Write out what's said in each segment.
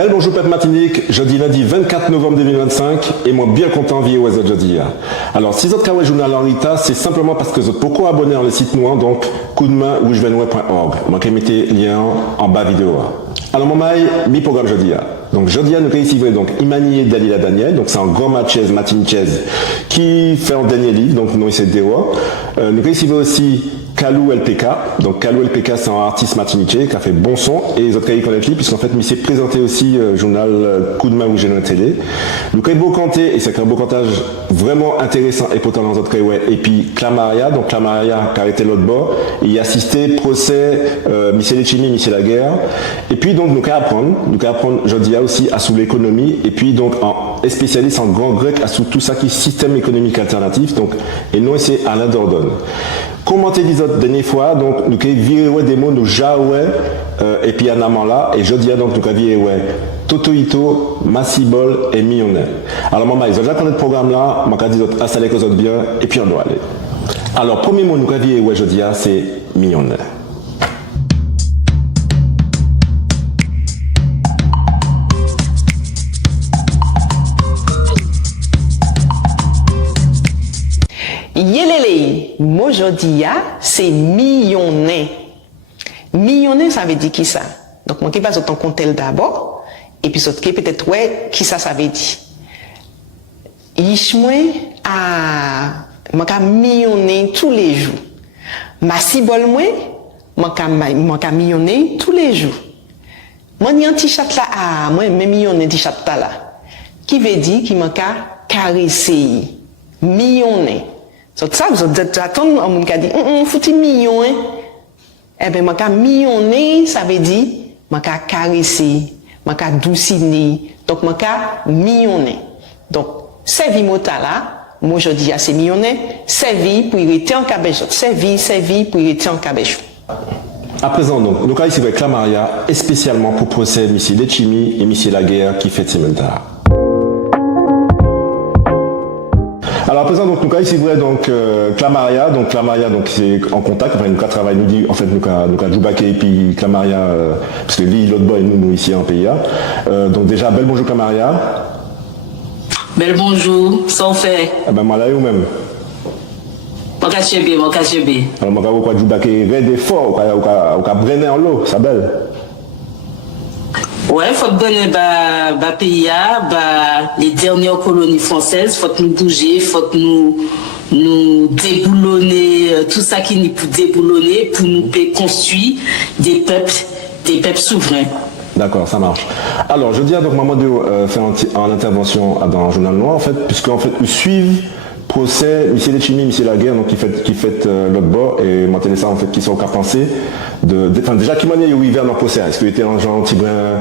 Bel bonjour Pep Martinique, jeudi lundi 24 novembre 2025 et moi bien content via Oise jeudi. Alors si vous avez journal en l'état, c'est simplement parce que vous êtes beaucoup abonnés dans le site noir, donc coupdemain.org. Moi qui mettez lien en bas vidéo. Alors moi mi programme jeudi. Donc jeudi nous avons donc Imani Dalila Daniel, donc c'est un grand Matchez Martinichez qui fait un dernier livre, donc nous c'est Dewa. Nous avons aussi Kalou LPK, donc Kalou LPK c'est un artiste martiniquais qui a fait bon son et les autres qui connaissent lui puisqu'en fait il s'est présenté aussi journal Coup de main ou Général Télé. Nous avons beau canter et c'est un beau cantage vraiment intéressant et potent dans les autres ouais. Et puis Clamaria, donc Clamaria qui a arrêté l'autre bord, il a assisté procès Michel Echimi, Michel Laguerre. Et puis donc nous allons apprendre jeudi aussi à sous l'économie et puis donc un spécialiste en grand grec à sous tout ça qui est système économique alternatif donc et nous c'est Alain Dordogne. Commenter les autres dernières fois, donc nous avons viré des mots, nous jaoué, et puis en amont là, et jeudi donc nous avons viré Totoito, Massibol et Millionnaire. Alors maman, ils ont déjà connaître le programme là, moi je dis installer les autres bien, et puis on doit aller. Alors premier mot nous avons viré jeudi, c'est Millionnaire. Yelele, aujourd'hui, c'est millionnaire. Millionnaire, ça veut dire qui ça? Donc, moi, je vais pas autant compter d'abord, et puis, peut-être, ouais, qui ça veut dire. Yishmoué, moi, je millionnaire tous les jours. Massibol, moi, je millionnaire tous les jours. Moi, j'ai un t-shirt là, moi, je millionnaire t-shirt là. Qui veut dire qu'il m'a caressé. Millionnaire. Donc ça, vous attendez un monde qui a dit, faut-il million, hein? Eh bien, ma millionnaire, ça veut dire, ma caresser, ma douciner, donc ma millionnaire. Donc, servi mota là, moi je dis à ces millionnaires, servi pour y rester en cabèche, servi pour y rester en cabèche. À présent, donc, nous avons ici avec Clamaria, et spécialement pour procès M. Lechimi et M. Laguerre qui fait Timentar. Alors à présent donc nous ici vrai donc Clamaria donc c'est en contact enfin nous travaille nous dit en fait nous Djoubaké et puis Clamaria parce que lui l'autre boy nous ici en pays donc déjà bel bonjour Clamaria. Bel bonjour, sans fait. Eh ben moi là ou même. Mon cachébé. Alors moi quoi Djoubaké red et fort ou ka brenner en l'eau, ça belle. Ouais, faut donner pays les dernières colonies françaises, faut nous bouger, faut nous déboulonner tout ça qui nous peut déboulonner pour nous construire des peuples souverains. D'accord, ça marche. Alors, je dis à donc maman de faire une intervention dans le journal noir en fait, puisque en fait ils suivent procès Michel Echimi, Michel Laguerre, donc qui fait l'autre bord et moi ça en fait qui sont qu'à penser déjà qui m'a dit où il vient dans le procès, est-ce qu'il était un genre un petit brin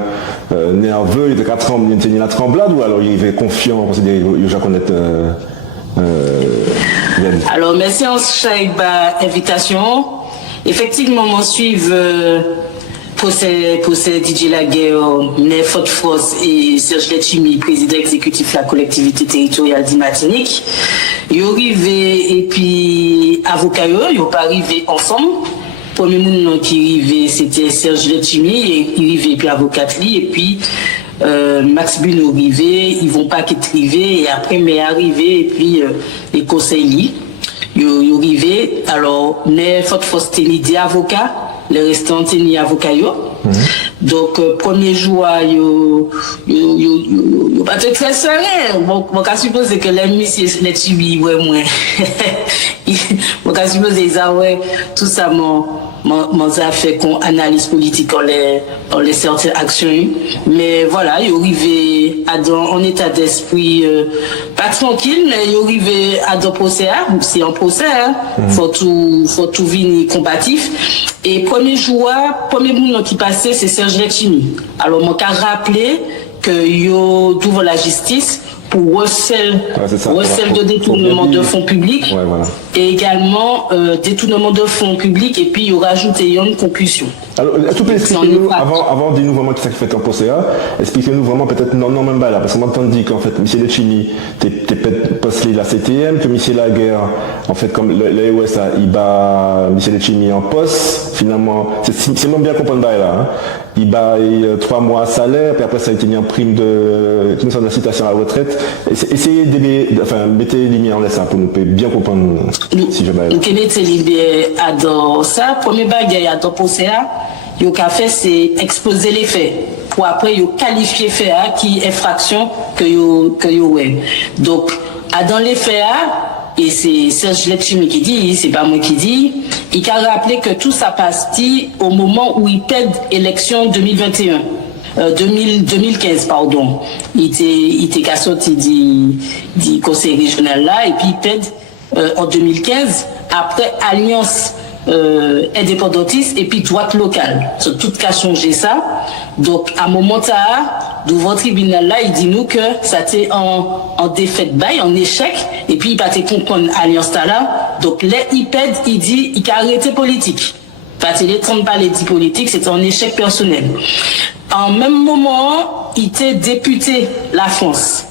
nerveux, il était qu'à trembler, il tenait la tremblade ou alors il était confiant, il déjà connaître alors merci en chaque invitation. Effectivement on suive procès Didier Laguerre, Nefot Frost et Serge Letchimi, président exécutif de la collectivité territoriale de Martinique. Ils sont arrivés et puis avocats, ils sont pas arrivés ensemble. Premier monde qui arrivait c'était Serge Letchimi et il arrivait puis avocat et puis Max Buno arrivé, ils vont pas quitter arrivé et après mais arrivé et puis les conseillers ils arrivé alors Nefot Frost ni des avocats les restants ni avocats donc premier jour yo pas très serein bon cas supposer que les monsieur les chibi ouais moi mon cas supposer ça ouais tout ça mon ça fait qu'on analyse politique on les certaines actions mais voilà il arrivé en état d'esprit pas tranquille mais il arrivé à dans procès c'est un procès faut tout venir combatif et premier monde qui passait c'est Serge Letchimi alors mon cas rappeler que yo devant la justice pour recel de détournement de fonds publics. Ouais, voilà. et également détournement de fonds publics et puis il rajoute une concussion. Alors, tout peut expliquer-nous, avant de nous vraiment qui ça qui fait un procès, expliquez-nous vraiment peut-être non même pas là, parce qu'on m'entend dire qu'en fait, M. Letchimy, t'es postulé la CTM, que M. Laguerre, en fait, comme le USA, il bat M. Letchimy en poste, finalement, c'est même bien comprendre là, il bat 3 mois de salaire, puis après ça a été mis en prime de citation à la retraite. Essayez de, enfin, mettez les lumières en laissant pour nous bien comprendre si je m'arrête. Nous mettez les lumières dans ça. Premier bagage à dans POSEA, il a fait c'est exposer les faits. Pour après, il qualifier fait qui infraction que ouais. Donc, dans les faits, et c'est Serge Letchimy qui dit, c'est pas moi qui dit, il a rappelé que tout ça passe au moment où il perd l'élection 2021. 2015, pardon. Il était qu'à sortir du conseil régional là, et puis il perd en 2015, après alliance indépendantiste et puis droite locale. C'est tout qu'à changer ça. Donc, à un moment là, devant le tribunal là, il dit nous que ça était en défaite bail, en échec, et puis il va te comprendre alliance là. Donc, les IPED, il dit, il a arrêté politique. Parce qu'il ne pas les dits politiques, c'était un échec personnel. En même moment, il était député la France.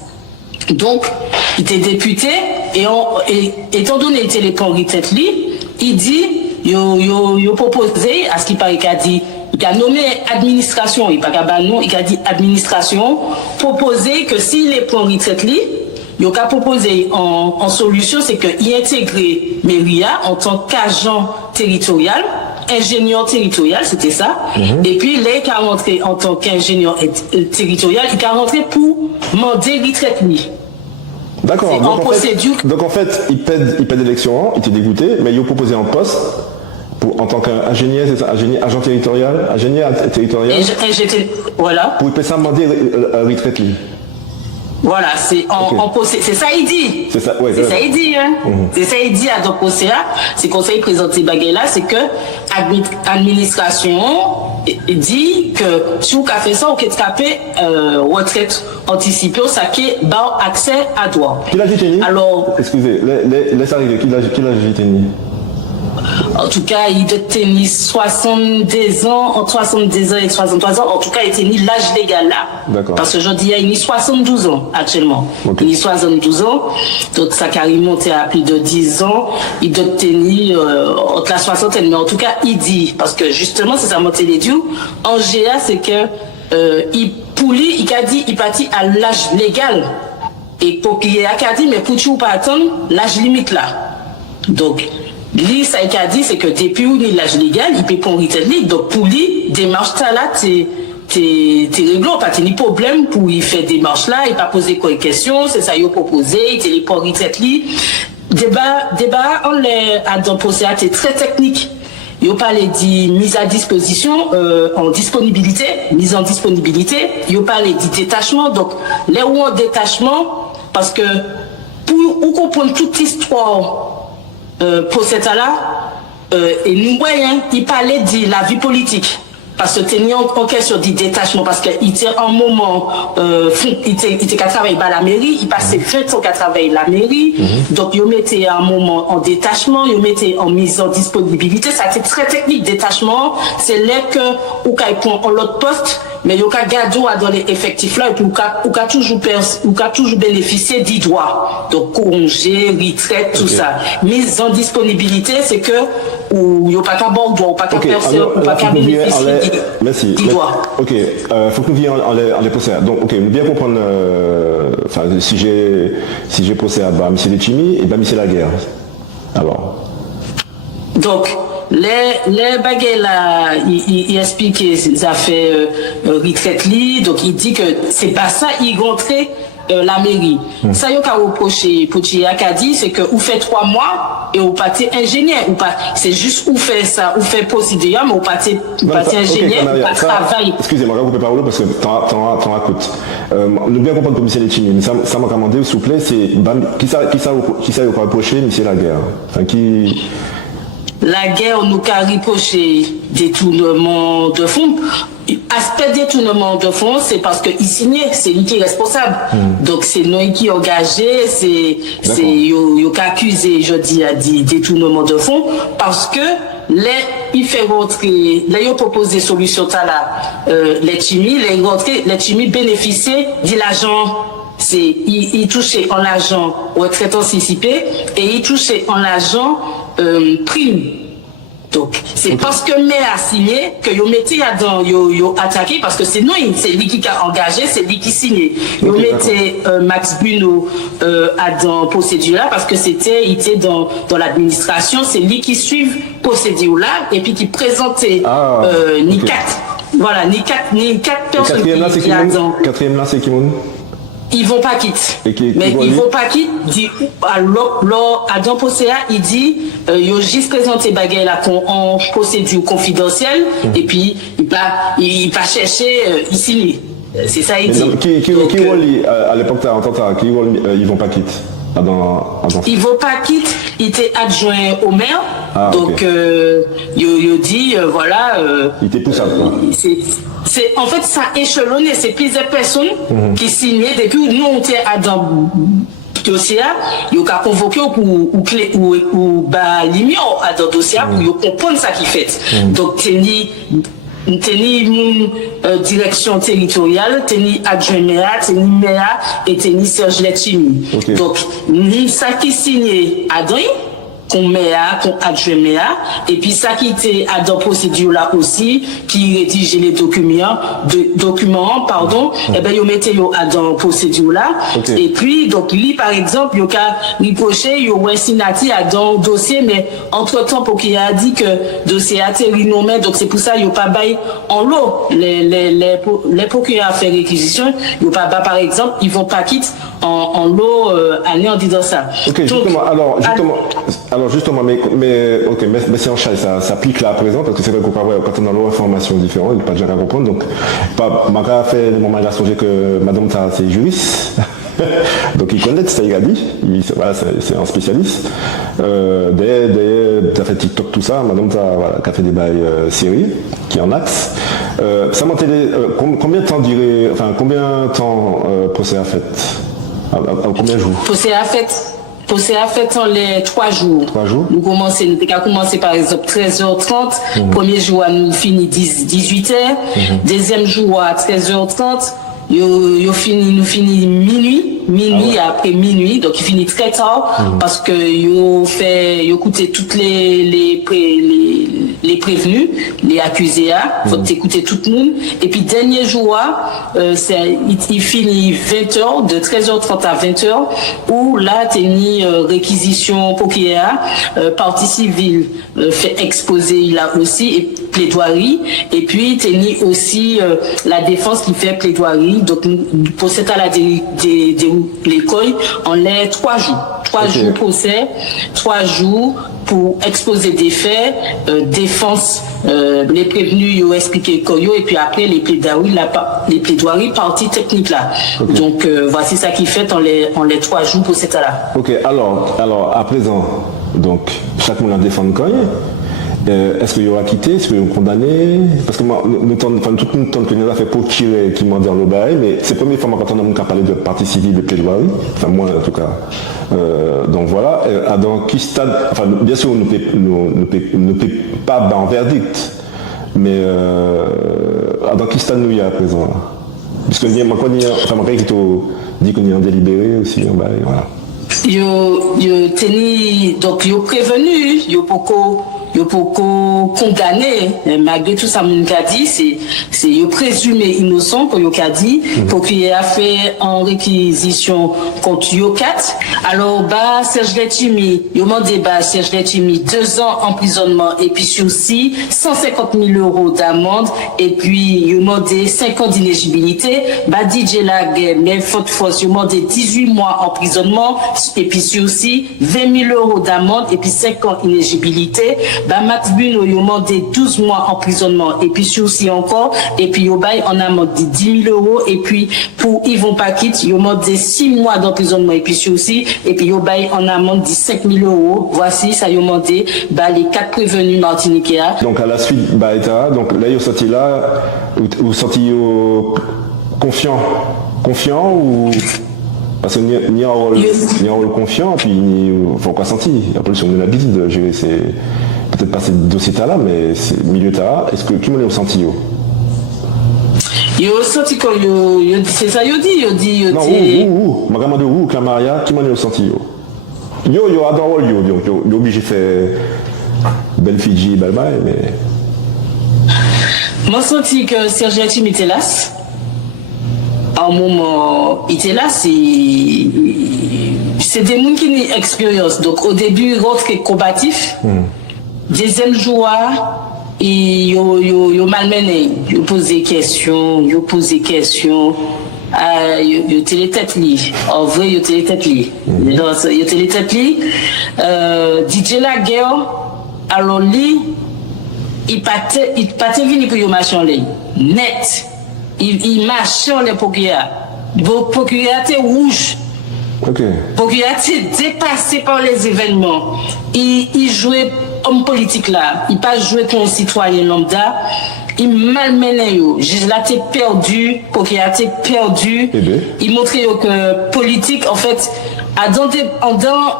Donc, il était député, et étant donné qu'il était les plans tête il dit, il a proposé, à ce qu'il paraît qu'il a dit, il a nommé administration, il a dit administration, proposer que si les plans retraite il a proposé en solution, c'est qu'il intégrait Méria en tant qu'agent territorial, ingénieur territorial, c'était ça. Et puis, là, il a rentré en tant qu'ingénieur territorial, il a rentré pour demander retraite. D'accord. Donc en fait, il pède l'élection, il était dégoûté, mais il a proposé un poste en tant qu'ingénieur, c'est ça, agent territorial, voilà. Pour il demander retraite. Voilà, c'est c'est ça il dit. C'est ça, ouais, c'est ça il dit, hein. C'est ça il dit à donc OCA, c'est conseil présenté baguette là, c'est que administration dit que si vous avez fait ça, vous avez tapé retraite anticipée, ça qui est accès à droit. Qui l'a dit? Alors, excusez, laisse arriver, qui l'a dit? En tout cas, il doit tenir 70 ans, entre 70 ans et 63 ans. En tout cas, il tenir l'âge légal là. D'accord. Parce que je dis, il a 72 ans actuellement. Okay. Il a 72 ans. Donc, ça a remonté à plus de 10 ans. Il doit tenir entre la soixantaine. Mais en tout cas, il dit, parce que justement, c'est ça monté les dieux. En GA, c'est que pour lui, il a dit, il partit à l'âge légal. Et pour qu'il ait dit, mais pour tu ou pas attendre l'âge limite là. Donc, lui, ça qu'il a dit, c'est que depuis où il l'âge légal, il peut prendre retraite. Donc, pour lui, démarche ça là, t'es réglé, pas de problème pour y faire démarche là, il pas poser quoi question, c'est ça il a proposé, il téléporte retraite. Débat, on l'a dans le procès, c'est très technique. Il a parlé de mise à disposition, en disponibilité, mise en disponibilité. Il a parlé de détachement. Donc, là où on détachement, parce que pour comprendre toute l'histoire, pour cet là et nous voyons il parlait de la vie politique parce que tenir en question du détachement parce qu'il était un moment il était qu'à travailler à la mairie, il passait 20 ans qu'à travailler à la mairie, donc il mettait un moment en détachement, il mettait en mise en disponibilité, ça c'était très technique. Détachement, c'est là que ou qu'il prend en l'autre poste, mais il y a gardé dans les effectifs là et puis ou toujours bénéficier des droits, donc congé, retraite, tout ça. Mise en disponibilité, c'est que ou il n'y a pas qu'à bon droit, ou pas qu'à personne, ou pas qu'à bénéficier des droits. Ok, faut que nous venions en les procès. Donc, ok, bien comprendre, enfin, si j'ai procès à M. Letchimy et M. Laguerre. Alors. Donc, les baguettes là, il explique qu'ils ont fait retraite li, donc il dit que c'est pas ça, il rentrait la mairie. Ça, il a reproché pour Akadi, c'est que vous faites 3 mois et vous partez ingénieur. Ou pas, c'est juste vous faites ça, vous faites procédure, mais vous partez ingénieur, vous pas travail. Excusez-moi, je ne peux pas parler parce que t'en racontes. Nous bien comprendre pour M. Letchimy, mais ça m'a demandé, s'il vous plaît, c'est qui ça a reproché M. Laguerre. Enfin, qui. La guerre nous a reproché détournement de fonds. aspect détournement de fonds, c'est parce qu'il signait, c'est lui qui est responsable. Donc c'est nous qui est engagé, c'est yo qui accusé, je dis, à dit détournement de fonds, parce que il fait rentrer, là il propose des solutions là, les Timi, les Timi bénéficiaient de l'argent. Il touchait en l'argent retraite anticipée et il touchait en l'argent prime. Donc, c'est parce que maire a signé que yo mettez dans yo attaqué parce que c'est nous, c'est lui qui a engagé, c'est lui qui signé. Yo mettez Max Bruno dans procédure là parce que il était dans l'administration, c'est lui qui suit procédure là et puis qui présentait Nicat. Voilà, Nicat personnes qui a dans. Quatrième là, c'est qui mon? Ils vont pas quitter. Mais ils vont pas quitter. À dans procédure, il dit, ils ont juste présenté bagay là en procédure confidentielle, et puis, il va chercher, ici. C'est ça, il dit. Qui relie, à l'époque, t'as entendu, ils vont pas quitter? Il vont pas quitter, il était adjoint au maire, donc, il dit, voilà. Il était poussable, quoi. En fait, ça a échelonné, c'est plusieurs personnes qui signaient depuis nous on était dans dossier, ils ont convoqué ou lumière à dans dossier pour comprendre ça qui fait. Donc, teni direction territoriale, teni adjoint maire, teni maire et teni Serge Letchimi. Donc, ni ça qui signé à Adrien, qu'on adjoint maire, et puis ça qui était à dans procédure là aussi, qui rédigeait les documents, et ben, ils mettaient dans procédure là, et puis, donc, lui, par exemple, il y a reproché, il y a signati à dans dossier, mais entre-temps, pour qu'il a dit que dossier a été renommé, donc c'est pour ça, il n'y a pas bail en lot, les procureurs à faire réquisition, il n'y a pas bail, par exemple, ils vont pas quitter en lot, année en disant ça. Ok, donc, justement, mais c'est en chai, ça pique là à présent, parce que c'est vrai qu'on peut avoir, quand on a l'information différente, il n'y a pas déjà à comprendre, donc, Maka a fait, le moment il a songé que Madame Ta, c'est juriste, donc il connaît, ça il a dit, voilà, c'est un spécialiste, t'as fait TikTok, tout ça, Madame Ta, voilà, qui a fait des bails séries, qui est en axe, ça m'a combien de temps procès a fait? Combien de jours? Procès a fait en les 3 jours. 3 jours? Nous avons commencé par exemple 13h30. Premier jour, nous fini 18h. Deuxième jour à 13h30. Nous fini minuit après minuit, donc il finit très tard parce que il écouté toutes les prévenus, les accusés, faut écouter tout le monde. Et puis dernier jour, il finit 20h, de 13h30 à 20h, où là t'es ni réquisition pour qu'il y ait partie civile fait exposer là aussi et plaidoirie, et puis t'es ni aussi la défense qui fait plaidoirie. Donc, procès à l'école, on l'est 3 jours. 3 jours procès, 3 jours pour exposer des faits, défense, les prévenus, ils ont expliqué Koyo, et puis après les plaidoiries, partie technique là. Donc, voici ça qui fait en les 3 jours pour cet là. Ok, alors, à présent, donc, chaque monde a défendu Koyo. Est-ce qu'il y aura quitté? Est-ce qu'il y aura condamné? Parce que moi, tout le monde tente que nous avons fait pour tirer qui m'a dit le bail, mais c'est la première fois quand on a parlé de partie civile de plaidoirie, enfin moi en tout cas. Donc voilà, dans quel stade, enfin bien sûr ne peut pas en verdict, mais dans quel stade nous y a à présent? Puisque dit qu'on y a un délibéré aussi, voilà. Donc, ils ont prévenu, ils ont condamné, malgré tout ça, mon a dit, c'est présumé innocent, pour yo a dit, pour qu'il ait fait en réquisition contre yo 4. Alors, Serge Letchimi, yo mandé, Serge Letchimi, 2 ans emprisonnement, et puis aussi 150 000 euros d'amende, et puis, yo mandé 5 ans d'inéligibilité, DJ Lague, mais faute force, yo mandé 18 mois emprisonnement, et puis aussi 20 000 euros d'amende, et puis 5 ans d'inéligibilité. bah Max Buno yo mandé 12 mois emprisonnement et puis sursis encore et puis yo bail en amende de 10 000 euros et puis pour Yvon Paquit yo mandé 6 mois d'emprisonnement et puis sursis et puis yo bail en amende de 5 000 euros. Voici ça yo mandé bah les 4 prévenus martiniquais. Donc à la suite bah etc. Donc là yo sorti là ou sorti yo confiant ou parce que ni un rôle confiant puis ni faut quoi sentir après si on a l'habitude de gérer c'est peut-être pas ces dossiers là mais c'est milieu là est-ce que qui m'en est senti yo senti que yo c'est ça yo dit non ou madame de ou Clamaria qui m'en est senti yo adore yo donc yo obligé faire belle Fidji belle bail mais moi senti que Serge Etienne était là. En moment, il était là, c'est des gens qui ont expérience. Donc au début, ils rentrent combatifs. Deuxième jour, ils ont malmené. Ils posent des questions, ils étaient les têtes liées. En vrai, ils étaient les têtes liées. Ils étaient les têtes liées. DJ Laguerre, alors lui, il partait venir pour y marcher en ligne. Net. Il marchait en les procureurs. Vos procureurs étaient rouges. Okay. Procureurs étaient dépassés par les événements. Il jouait homme politique là. Il pas joué comme citoyen lambda. Il malmenait yo. Juge là t'es perdu. Procureur t'es perdu. Il montrait que politique en fait.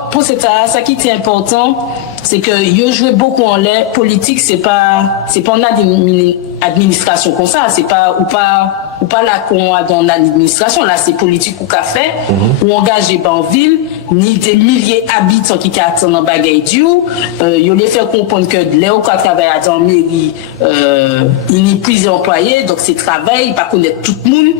Pour cet ça qui était important, c'est que yo jouait beaucoup en l'air. Politique c'est pas en administration comme ça, c'est pas ou pas là qu'on a dans l'administration, là c'est politique ou qu'a fait, ou engagé en ville, ni des milliers d'habitants qui attendent en bagaille du, ils les fait comprendre que là où travaille dans la mairie, il n'y a plusieurs employés, donc c'est travail, il pas connaître tout le monde,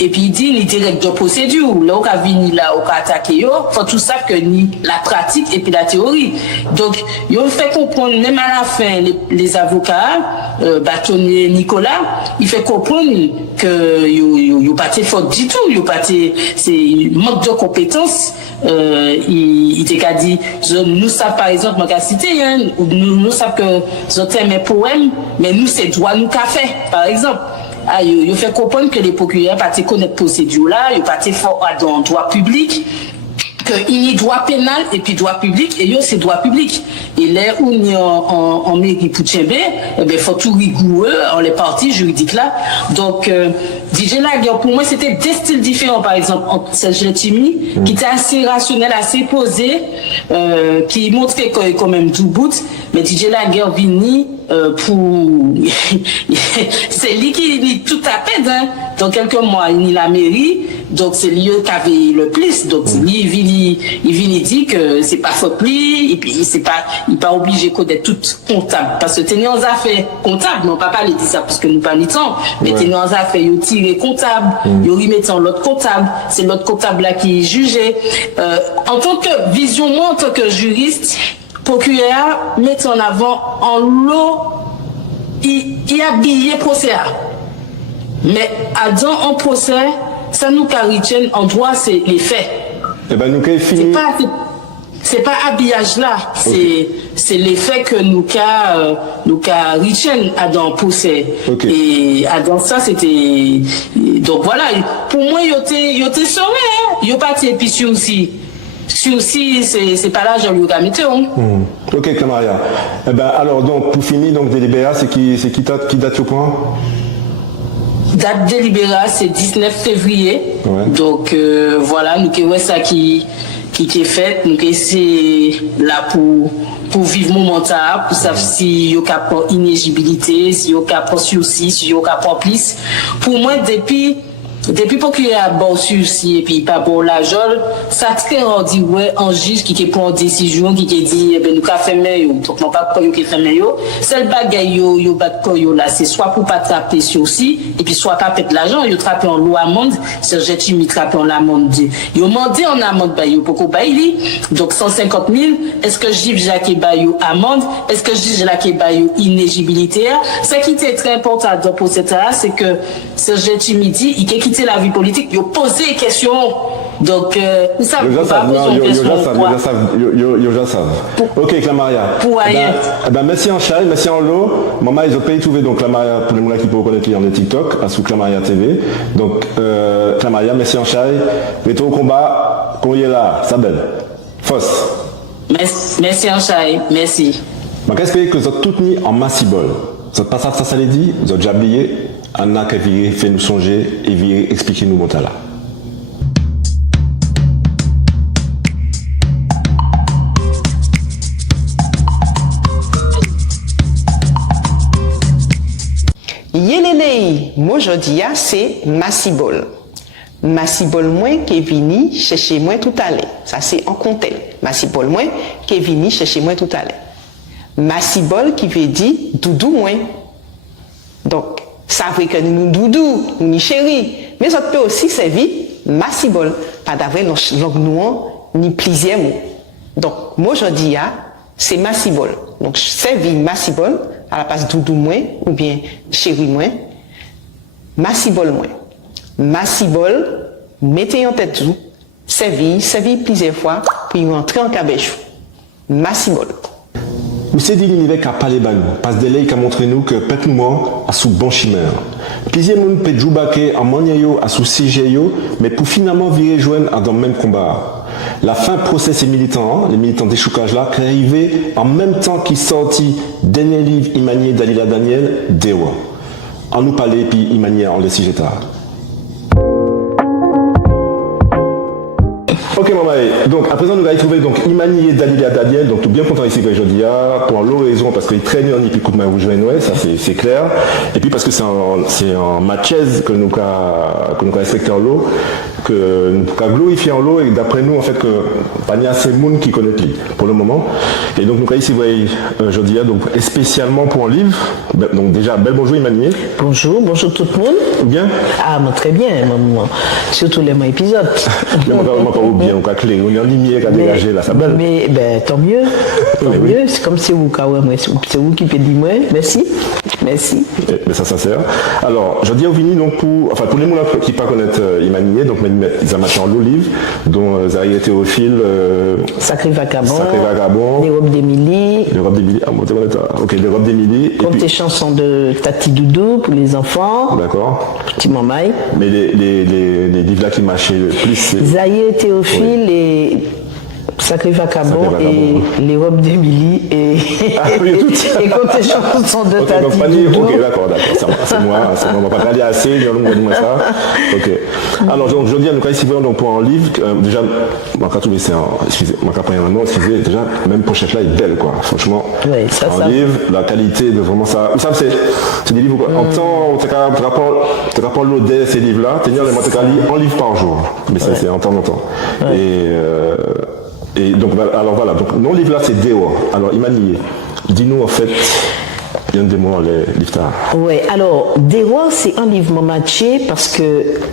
et puis il dit, ni direct de procédure, là où vient là où attaquer yo, faut tout ça que ni la pratique et puis la théorie. Donc, ils ont fait comprendre, même à la fin, les avocats, bâtonnier Nicolas, il fait comprendre que il pas de faute du tout, il pas c'est manque de compétences. Il était qu'à dire nous savons par exemple moi cité nous savons que j'entends mes poèmes mais nous c'est droit nous qu'a fait par exemple. Il fait comprendre que les procureurs pas connaître procédure là, il pas fort dans droit public. Il y a droit pénal et puis droit public et yo c'est droit public et là où on est en mairie pour Tchembe eh ben faut tout rigoureux en les parties juridiques là donc DJ Laguerre pour moi c'était deux styles différents par exemple entre Serge Letchimy qui était assez rationnel assez posé qui montrait quand même tout bout mais DJ Laguerre vini pour c'est lui qui dit tout à peine hein. Dans quelques mois il y a la mairie donc c'est lui qui avait le plus donc lui il vient dire que c'est pas faute lui et puis il pas obligé d'être tout comptable parce que tenir en affaires comptable non pas parler de ça parce que nous pas ni temps mais tenir en affaires il tire comptable il remet en l'autre comptable c'est l'autre comptable là qui est jugé en tant que vision moi en tant que juriste procureur met en avant en l'eau il habillé procès mais en procès ça nous caractérise en droit c'est les faits. Eh ben nous qu'est fini. C'est pas habillage là, c'est les faits que nous caractérise dans procès. Okay. Et dans ça c'était donc voilà pour moi il était sauvé hein. Il pas été puis aussi. Sursis, c'est pas là Jean-Luc Gamétéon. Ok, Clamaria. Eh ben alors donc pour finir donc délibérat c'est qui date au point? Date délibérat c'est 19 février. Ouais. Donc voilà, nous que ça qui est fait, nous que c'est là pour vivre momentan, pour savoir si y a pas inéligibilité, si y a pas sursis, si y a pas plus. Pour moi depuis pour qu'il y a bon sursis et puis pas bon l'argent, ça très rendu ouais un juge qui prend une décision qui dit eh ben nous qu'a fait meilleur donc non pas quoi qui fait meilleur seul bagaille yo bat yo là c'est soit pour pas trapper sursis et puis soit pas perdre l'argent yo trapper en loi amende Serge Letchimy trapper en amende yo mandé en amende ba yo pour qu'on baille donc 150 000 est-ce que juge Jacques ba yo amende est-ce que juge Jacques ba yo inéligibilité ça qui était très important pour cette c'est que Serge Letchimy dit il quitter la vie politique, il a posé des questions Donc, ça Yo va savent, poser non, une yo question. savent. Ok, Clamaria. Pour rien. Merci en chai, merci en lot. Maman, ils ont payé trouver donc Clamaria, pour les gens qui peuvent connaître les TikTok, à sous Clamaria TV. Donc, Clamaria, merci en chai. Retour au combat, qu'on y est là, ça belle. Foss. Merci en chai, merci. Je j'espère que vous êtes tous mis en massibol. Vous n'êtes pas ça les dit, vous êtes déjà oublié. Anna qui vient fait nous songer et vient expliquer nous monter là. Yelelei, moi aujourd'hui, c'est Massibol. Massibol moins qui est venu chercher moi tout à l'heure. Ça c'est en compte. Massibol moins qui est venu chercher moi tout à l'heure. Massibol qui veut dire doudou moins. Donc, ça veut que nous doudou, nous chéri. Mais ça peut aussi servir Massibol. Pas d'avoir langue noire ni plaisir. Donc, moi aujourd'hui, c'est Massibol. Donc, servir Massibol à la place doudou moins ou bien chéri moins. Massibol moins. Massibol, mettez en tête tout, servir plusieurs fois, puis rentrer en cabèche. Massibol. Monsieur dit l'univers qui a parlé balou, parce que qui a montré nous que pet mouvement a sous bon chimère. Plusieurs moun peut jouer en maniayo à sous CGO, mais pour finalement virer joindre dans le même combat. La fin procès et militants, les militants des choucages là, qui arrivaient en même temps qu'ils sorti dernier livre Imanié Dalila Daniel, Dewa. En nous parler puis Imanié en laissé jeter. Ok maman, donc à présent nous allons trouver donc Imani et Dalila Daniel, donc tout bien content ici aujourd'hui pour l'autre raison parce qu'il traîne en puis coup de main rouge ouais, ça c'est clair, et puis parce que c'est en matchaise que nous avons respecté en l'eau, que nous avons glorifié en l'eau, et d'après nous en fait que pas ni assez de monde qui connaît plus pour le moment, et donc nous allons ici voyez aujourd'hui donc spécialement pour un livre, donc déjà bel bonjour Imani. Bonjour tout le monde. Bien. Ah moi très bien, maman. Surtout les mois épisodes. Bien, on a clé, on est en lumière à dégager là, ça belle. Mais ben, tant mieux, Oui. c'est comme c'est vous, c'est vous qui faites dire moi, merci. Mais ça sert. Alors, je dis au Vini, donc pour les gens qui ne connaissent pas Imanié, donc ils ont maintenant l'olive, dont Zahir Théophile, Sacré Vagabond, les robes d'Émilie, ok, les robes d'Émilie. Contes et chansons de Tati Doudou pour les enfants. D'accord. Petit Mamaï. Mais les livres là qui marchaient le plus, c'est Zahir Théophile et Sacré Vagabond et les robes d'Émilie et et Contes et chansons de Tati Doudou. Ok, d'accord, c'est moi, on va pas aller assez, on va dire ça. Ok. Alors, donc, je dis à nous, ici, donc, pour un livre, déjà, moi, quand trouvé, excusez, déjà, même pochette là est belle, quoi. Franchement, ouais, ça, livre, la qualité de vraiment ça. Vous savez, c'est des livres, en temps, tu rapportes l'odeur, ces livres-là, tu as un livre par jour. Mais ça, c'est en temps. Ouais. Et donc, alors voilà, donc, non livre là, c'est Dewa. Alors, Imani, dis-nous, en fait, il y a un des mots, les livres. Oui, alors, Dewa, c'est un livre matché parce que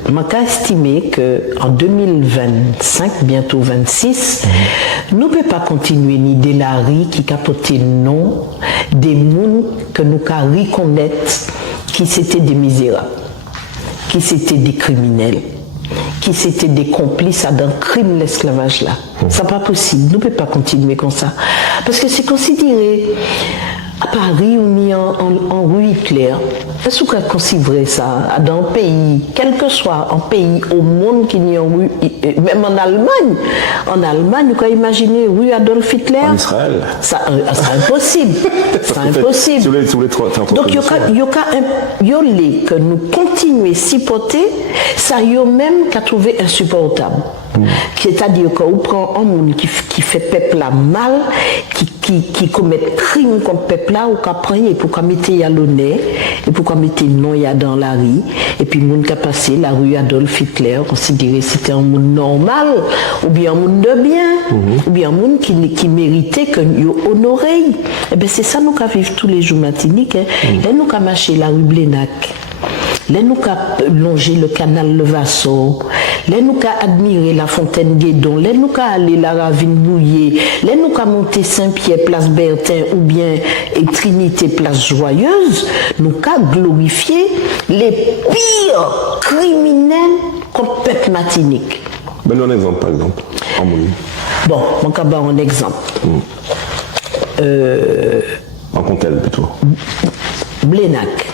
je estimé qu'en 2025, bientôt 26, nous ne pouvons pas continuer ni des laris qui capotaient non, des mondes que nous pouvons reconnaître qui c'était des misérables, qui c'était des criminels, qui c'était des complices à d'un crime l'esclavage là. C'est pas possible, nous ne pouvons pas continuer comme ça. Parce que c'est considéré à Paris ou ni en rue Hitler. Est-ce qu'on considère ça dans un pays, quel que soit un pays au monde qui n'y a en rue, même en Allemagne, vous pouvez imaginer rue Adolf Hitler. En Israël. Ça, c'est impossible. C'est impossible. Donc, il y a que nous continuons à supporter, ça y a même qu'à trouver insupportable. C'est-à-dire qu'on prend un monde qui fait peuple là mal, qui commet crime contre peuple là, ou qu'on prend et pour qu'on mette à l'honneur, et pour qu'on mette non y a dans la rue, et puis monde qui a passé la rue Adolf Hitler, considéré c'était un monde normal, ou bien un monde de bien, ou bien un monde qui méritait que nous honoré. Et bien c'est ça nous qui vivons tous les jours matiniques, et nous qui marché la rue Blénac. Là, nous avons longé le canal Levasseur, là, nous avons admiré la fontaine Guédon, là, nous avons allé la ravine Bouillé, là, nous avons monté Saint-Pierre, place Bertin, ou bien Trinité, place Joyeuse, nous avons glorifié les pires criminels contre le peuple matinique. Donne-nous un exemple, par exemple, en Mouni. Bon, mon cas, un exemple. En Comtel, plutôt. Blénac.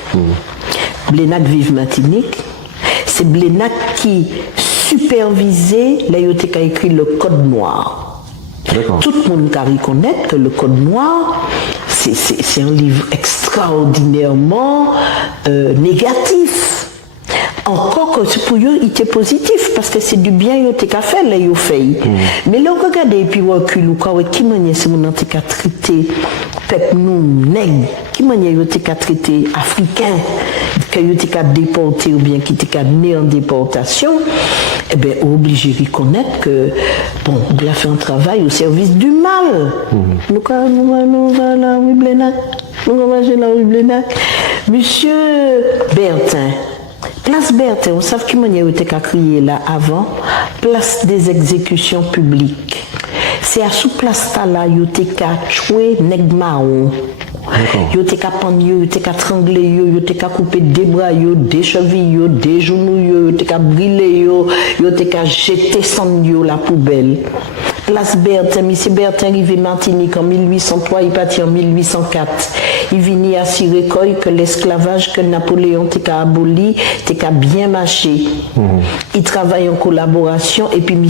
Blénac Vive Martinique. C'est Blénac qui supervisait, là, il a écrit le Code Noir. Tout le monde a reconnu que le Code Noir, c'est un livre extraordinairement négatif. Encore que pour eux, il était positif, parce que c'est du bien qu'il a fait, là, il a fait. Mais là, regardez, et puis, qui manière c'est mon antique traité, peuple nous, nègres, qui manière il a traité africain, qu'il a déporté ou bien qu'il a né en déportation, eh bien, obligé de reconnaître que, bon, il a fait un travail au service du mal. Nous allons la rue Blénac, nous allons la rue Blénac. Monsieur Bertin, place Bertin, on sait qui manière il a crié là avant, place des exécutions publiques. C'est à sous place là, il a tué nèg marron. Yo te ka pendre yo te ka trangler yo te ka couper des bras yo, des chevilles yo, des genoux yo te ka brûler yo te ka jeter sang yo la poubelle. Place Bertin, M. Bertin arrivé Martinique en 1803, il partit en 1804. Il venait à Sirecoy que l'esclavage que Napoléon t'a aboli, t'a bien marché. Il travaille en collaboration et puis M.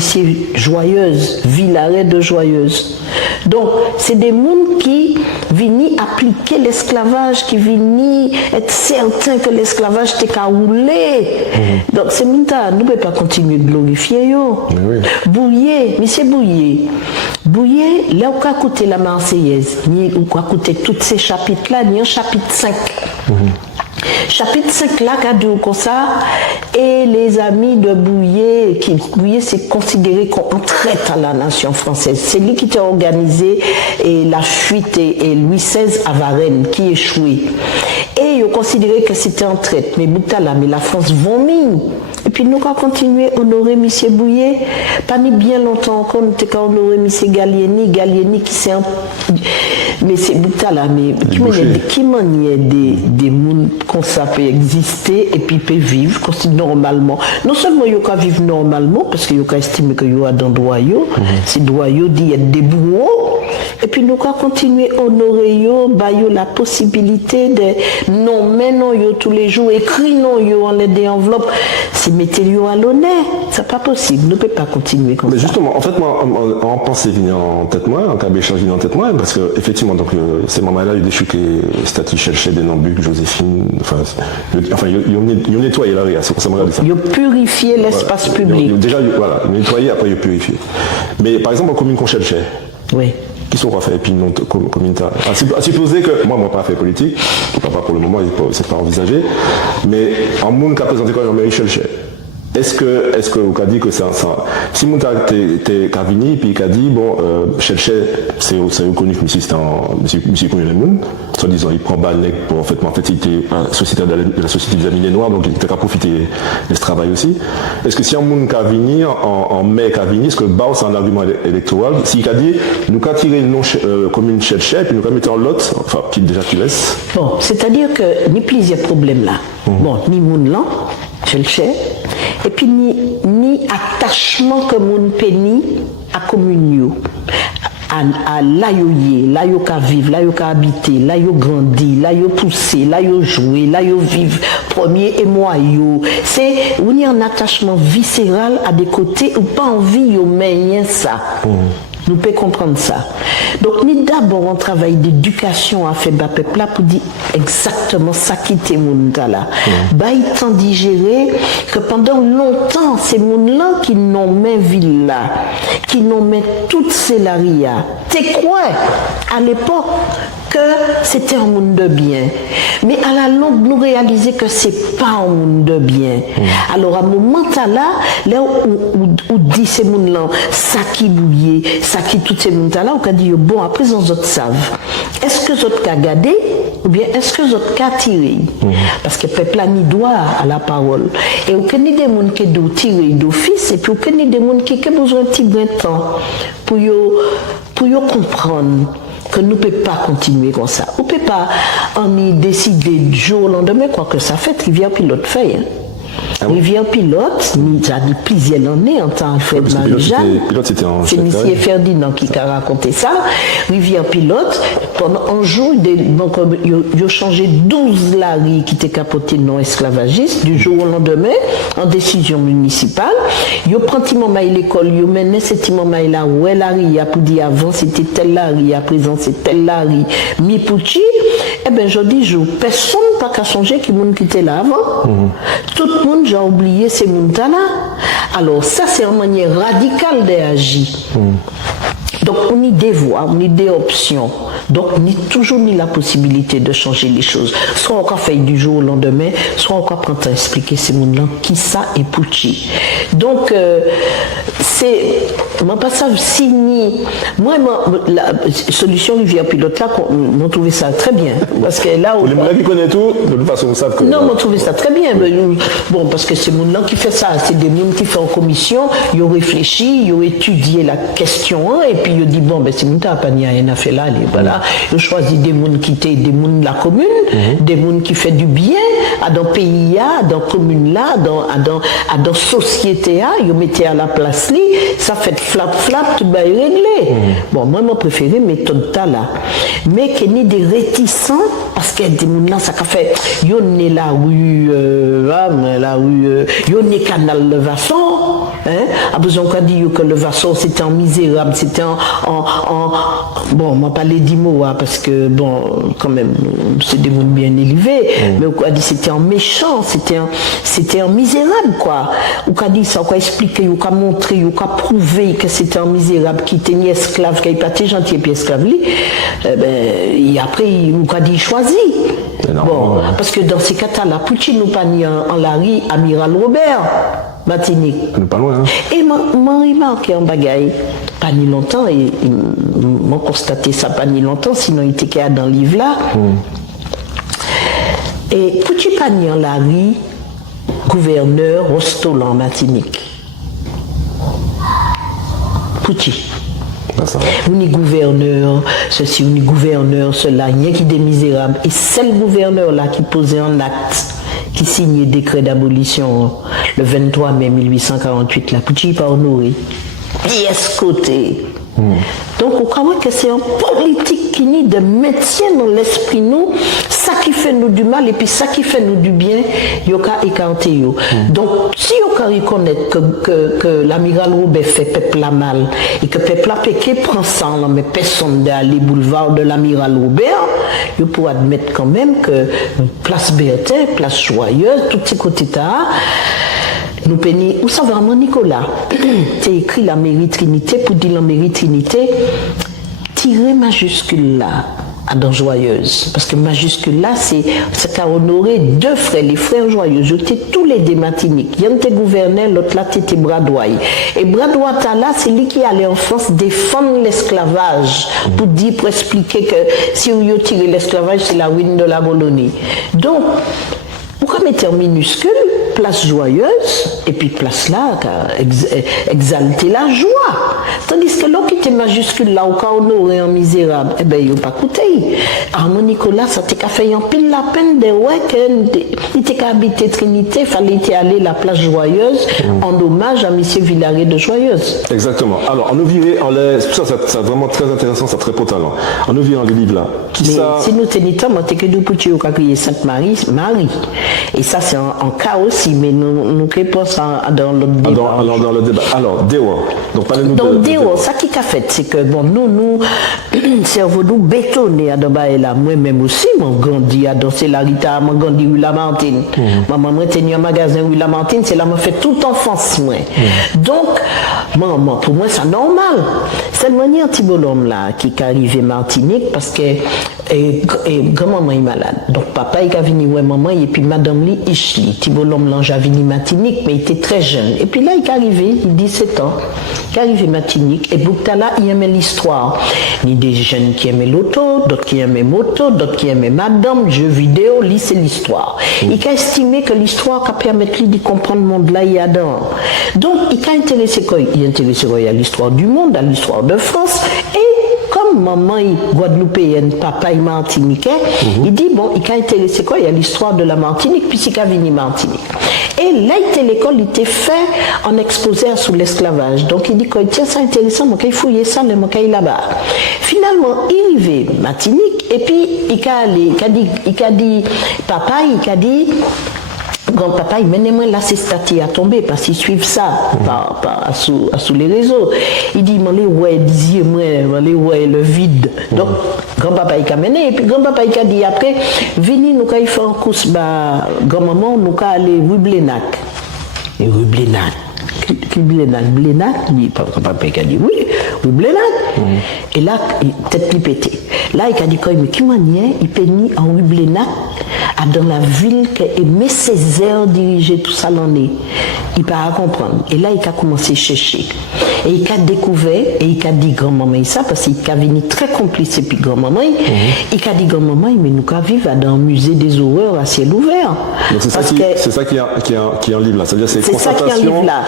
Joyeuse, Villaret de Joyeuse. Donc, c'est des mondes qui viennent appliquer l'esclavage, qui viennent être certains que l'esclavage t'a roulé. Donc, c'est mondes-là, nous ne pouvons pas continuer de glorifier yo. Bouillet, M. Bouillet, là où a coûté la Marseillaise, où a coûté tous ces chapitres-là, il y a un chapitre 5. Chapitre 5 là, qu'a dit comme ça, et les amis de Bouillet, Bouillet c'est considéré comme traître à la nation française. C'est lui qui a organisé la fuite et Louis XVI à Varennes, qui échoué. Et il a considéré que c'était un traître. Mais Boutala, mais la France vomit. Et puis nous avons continué à honorer M. Bouillet. Pas ni bien longtemps encore, nous avons honoré M. Gallieni qui c'est un... Mais c'est Boutala, mais qui maniait des mondes comme ça peut exister et puis peut vivre normalement. Non seulement il peut vivre normalement, parce qu'il peut estimer qu'il y a dans le droit, c'est droit d'y être des bourreaux. Et puis nous avons continué à honorer la possibilité de nommer tous les jours, écrire en les des enveloppes. C'est mettre à l'honneur. C'est pas possible. Nous ne pouvons pas continuer comme ça. Mais justement, en fait, moi, on pense venir en tête moi, en cas d'échange en tête moi, parce que effectivement, donc ces moments-là, il y a des choses que statut cherchait des Nambucs, Joséphine, ils ont nettoyé l'area, c'est pour ça que je ça. Ils ont purifié l'espace public. Déjà, voilà, ils ont nettoyé, après ils ont purifié. Mais par exemple, en commune qu'on cherchait. Oui. Qui sont fait et puis non communautaire. À supposer que moi pas fait politique, pas pour le moment, c'est pas envisagé, mais en monde qui a présenté quand même Michel Cher. Est-ce que vous avez dit que ça si mon t'es Cavini puis qui a dit bon Cher c'est reconnu que monsieur connu le monde, soit disant il prend Balnec pour en fait il était sociétaire de la société des Amis des Noirs, donc il était qu'à profiter de ce travail aussi. Est-ce que si un monde Cavini en mai Cavini, est-ce que Bao c'est un argument électoral, s'il a dit nous qu'à tirer le nom commune Cher puis nous qu'à mettre en lot, enfin qui déjà tu laisses. Bon, c'est-à-dire que ni plusieurs problèmes là. Bon, ni monde là, Cher. Et puis ni attachement que mon péni à commune à là yo ka vivre, là yo ka habiter, là yo grandi, là yo pousser, là yo jouer, là yo vivre premier et moi yo. C'est on y a un attachement viscéral à des côtés ou pas envie yo mener ça. Nous pouvons comprendre ça. Donc, nous d'abord un travail d'éducation à faire peuple là pour dire exactement ça qui était mon là. Il temps digérer que pendant longtemps, c'est mon là qui nommait ville là, qui nommait toutes ces laria. T'es quoi à l'époque que c'était un monde de bien. Mais à la longue, nous réalisons que c'est pas un monde de bien. Alors, à un moment là où dit ces mondes-là, ça qui bouillait, ça qui tout ces mondes-là, on a dit, bon, après, les autres savent. Est-ce que les autres ont gardé ou bien est-ce que les autres ont tiré? Parce que le peuple a mis droit à la parole. Et on connaît des gens qui doivent tirer d'office et puis on connaît des gens qui ont besoin d'un petit brin de temps pour comprendre que nous ne pouvons pas continuer comme ça. On ne peut pas en y décider du jour au lendemain, quoi que ça fait, rivière puis l'autre fait. Rivière Pilote, il a dit plusieurs années en tant Alfred Marie-Jeanne. C'est M. Ferdinand qui a raconté ça. Rivière Pilote, pendant un jour, ils ont changé 12 laris qui étaient capotés non esclavagistes du jour au lendemain, en décision municipale. Ils ont pris l'école, ils ont mené cette là où elle a pour dire avant c'était tel lari, à présent c'est tel lari, mi pouchi. Eh bien, je dis, personne n'a pas qu'à changer qui monde qui était là avant. Tout le monde a oublié ces mondes-là. Alors, ça, c'est une manière radicale d'agir. Donc, on y des voies, on y des options. Donc, on a toujours mis la possibilité de changer les choses. Soit encore fait du jour au lendemain, soit encore prendre à expliquer ces mondes-là qui ça est pouchi. Donc, c'est, mon passage signé. Moi, la solution Rivière Pilote là, on trouvé ça très bien. Parce que là, les gens qui connaissent tout, de toute façon, savent que. Non, on trouvé ça très bien. Bon, parce que ces mondes-là qui fait ça, c'est des gens qui font en commission, ils ont réfléchi, ils ont étudié la question, et puis ils ont dit, bon, ben, ces mondes-là, pas rien à faire là, voilà. Ils ont choisi des gens qui étaient des gens de la commune, des gens qui font du bien à dans pays, à dans commune là, à dans société, ils ont mis à la place là, ça fait flap, tout va réglé. Bon, moi, je préfère méthode là. Mais qu'il y ait des réticents, parce que des gens là, ça fait, ils ont né la rue, ils ont né canal Le Vasson, a besoin qu'on dise que Le Vasson c'était en misérable, c'était bon, on m'a parlé d'10 mots, parce que, bon, quand même, c'est des mots bien élevés, mais on a dit c'était en méchant, c'était en misérable, quoi. On a dit ça, on a expliqué, on a montré, on a prouvé que c'était un misérable qui était ni esclave, qui n'était pas gentil et puis esclave, et après, on a dit choisi. Bon, parce que dans ces cas-là, Pouchi nous pas ni en Larry, Amiral Robert, Martinique. Pas loin, hein. Et m'a remarqué en bagaille, pas ni longtemps, et m'a constaté ça pas ni longtemps, sinon il était qu'il y a dans le livre là. Et Pouchi pas ni en Larry, gouverneur Rostol en Martinique. Pouchi. On est gouverneur, ceci, on est gouverneur, cela, rien qui des misérables. Et c'est le gouverneur là qui posait un acte, qui signait décret d'abolition le 23 mai 1848, là, Pouchi pas honoré. Pièce côté. Donc, on croit que c'est un politique qui nie de maintien dans l'esprit nous, ça qui fait nous du mal et puis ça qui fait nous du bien, il y a écarté. Donc, si on reconnaît que l'amiral Robert fait peuple la mal et que peuple a péqué prend ça, mais personne d'aller boulevard de l'amiral Robert, il pourra admettre quand même que place Bertin, place Joyeuse, tous ces côtés-là, nous peignons, où ça vraiment Nicolas? Tu as écrit la mairie Trinité, pour dire la mairie Trinité, tirer majuscule là, à dans Joyeuse. Parce que majuscule là, c'est qu'à honorer deux frères, les frères Joyeux. J'étais tous les deux Martiniques. Il y en a gouverneur, l'autre là, c'était Bradoy. Et Bradoy là, c'est lui qui allait en France défendre l'esclavage, pour expliquer que si on tire l'esclavage, c'est la ruine de la colonie. Donc, pourquoi mettre en minuscule place Joyeuse et puis place là exalter la joie, tandis que l'autre qui était majuscule là au cas honoré en misérable, eh ben il n'a pas coûté. Armand Nicolas ça t'a fait un pile la peine de ouais qu'il était qu'à habiter Trinité, fallait aller la place Joyeuse en hommage à monsieur Villaret de Joyeuse. Exactement. Alors on nous virait en l'air, c'est vraiment très intéressant, ça très talent. On nous virait en les livres là. Qui mais ça si nous tenons moi t'es que nous pour tu au crier Sainte Marie et ça c'est en cas aussi. Mais nous répondons dans le débat. Dans le débat. Alors, Dewa. Donc, parlez-nous de Dewa, ça qui a fait, c'est que, bon, nous, cerveau nous bétonné à Dobaïla. Moi-même aussi, moi, grandi à danser la Rita, moi, grandi rue Lamartine. Maman, moi, tenir un magasin rue Lamartine, c'est là, moi, fait toute enfance, moi. Donc, moi, pour moi, c'est normal. C'est le manière Thibolom, là, qui est arrivé Martinique, parce que, grand-maman est malade. Donc, papa, il a venu, ouais, maman, et puis madame, li, Ishli. Thibolom, là, j'avais ni Martinique, mais il était très jeune. Et puis là, il est arrivé, il a 17 ans, il est arrivé Martinique, et Bouktala, il aimait l'histoire. Il y a des jeunes qui aimaient l'auto, d'autres qui aimaient moto, d'autres qui aimaient madame, jeux vidéo, lui, c'est l'histoire. Il a estimé que l'histoire a permis de comprendre le monde là, il y a dedans. Donc, il a intéressé quoi? Il est intéressé à l'histoire du monde, à l'histoire de France, et comme comme maman est guadeloupéenne, papa est martiniquais, il dit, bon, il est intéressé quoi? Il y a l'histoire de la Martinique, puis il a venu Martinique. Et là, l'école était fait en exposé sous l'esclavage. Donc il dit, tiens, c'est intéressant, il fouiller ça, mais il là-bas. Finalement, il arrive Martinique, et puis il a dit, papa, il a dit, grand-papa, il mène moi là, ces statues à tomber parce qu'ils suivent ça sous les réseaux. Il dit, ouais, le vide. Donc, grand-papa, il a mené, et puis grand-papa, il a dit, après, venez, nous, quand il fait un course, grand-maman, nous, quand aller Rublénac. Et Rublénac. Blénac, papa a dit oui, Blénac. Et là, tête lui pété. Là, il a dit quoi, mais qui maniait, il peignit en Blénac, dans la ville que aimait Césaire diriger tout ça l'année. Il pas à comprendre. Et là, il a commencé à chercher. Et il a découvert, et il a dit grand-maman ça, parce qu'il a venu très complice, et puis grand-maman, il a dit grand-maman, mais nous qu'à vivre dans un musée des horreurs à ciel ouvert. Donc c'est ça qui est en livre là. C'est-à-dire c'est ça qui est en livre là.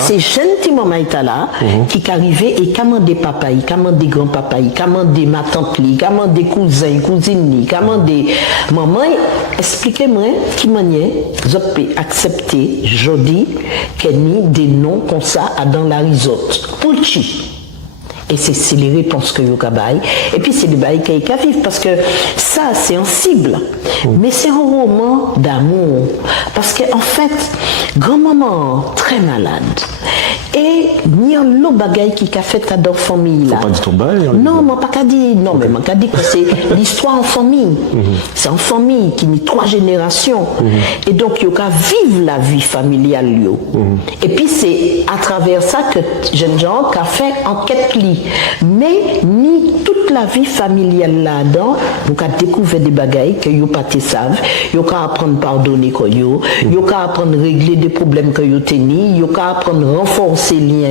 C'est jeune Maïta là qui est arrivé et qui a demandé papa, qui a demandé grand-papa, qui a demandé ma tante, qui a demandé cousin, cousine, qui a demandé maman, expliquez-moi qui manière vous avez accepté jodi qu'il y ait des noms comme ça dans la risote. Pour qui? Et c'est les réponses que vous avez. Et puis c'est les bails qui vivent parce que ça c'est un cible. Mais c'est un roman d'amour. Parce qu'en fait, grand-maman très malade. Et il y a un bagay qui a fait dans la famille là. Pas du tout bail. Non, moi pas qu'à dire. Non, mais moi qu'à dire que c'est l'histoire en famille. C'est en famille qui nie 3 générations. Et donc il y a vivre la vie familiale. Et puis c'est à travers ça que jeune gens qui a fait enquête li. Mais ni toute la vie familiale là-dedans, nous avons découvert des bagailles que vous pas savent, vous avez apprendre à pardonner que vous avez apprendre à régler des problèmes que vous avez, vous avez apprendre à renforcer les liens.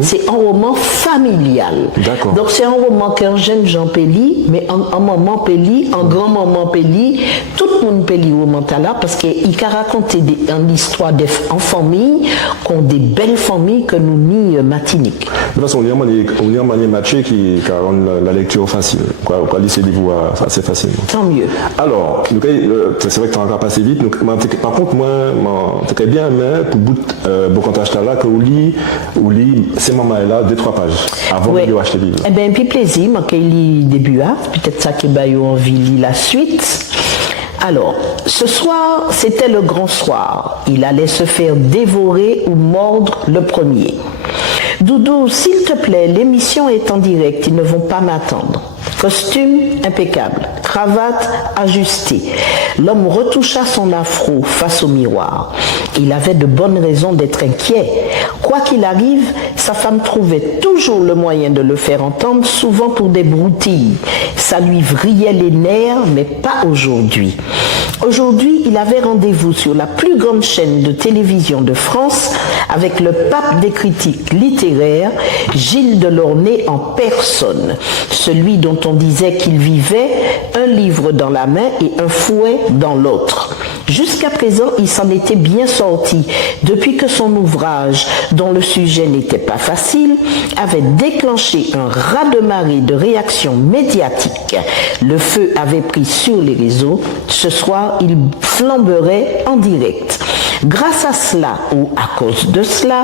C'est un roman familial. Donc c'est un roman qu'un jeune Jean Pelli, mais un maman Pelli, un grand-maman Pelli, tout le monde Pelli au roman là parce qu'il a raconté une histoire en famille, qu'on des belles familles que nous ni Martinique. De toute façon, on y a manière matché qui rend la lecture facile. Quoi, lycée des voix assez facilement. Tant mieux. Alors, c'est vrai que tu as encore passé vite. Donc, par contre, moi, tu bien aimé pour bout de là que vous lit, c'est maman est là, 2-3 pages avant de acheter le livre. Eh bien, puis plaisir, moi, qu'il lit début A, peut-être ça qui m'a eu envie de lire la suite. Alors, ce soir, c'était le grand soir. Il allait se faire dévorer ou mordre le premier. Doudou, s'il te plaît, l'émission est en direct, ils ne vont pas m'attendre. Costume impeccable, cravate ajustée. L'homme retoucha son afro face au miroir. Il avait de bonnes raisons d'être inquiet. Quoi qu'il arrive, sa femme trouvait toujours le moyen de le faire entendre, souvent pour des broutilles. Ça lui vrillait les nerfs, mais pas aujourd'hui. Aujourd'hui, il avait rendez-vous sur la plus grande chaîne de télévision de France avec le pape des critiques littéraires, Gilles Delornay en personne, celui dont on disait qu'il vivait un livre dans la main et un fouet dans l'autre. Jusqu'à présent, il s'en était bien sorti depuis que son ouvrage, dont le sujet n'était pas facile, avait déclenché un raz-de-marée de réactions médiatiques. Le feu avait pris sur les réseaux. Ce soir, il flamberait en direct. Grâce à cela, ou à cause de cela,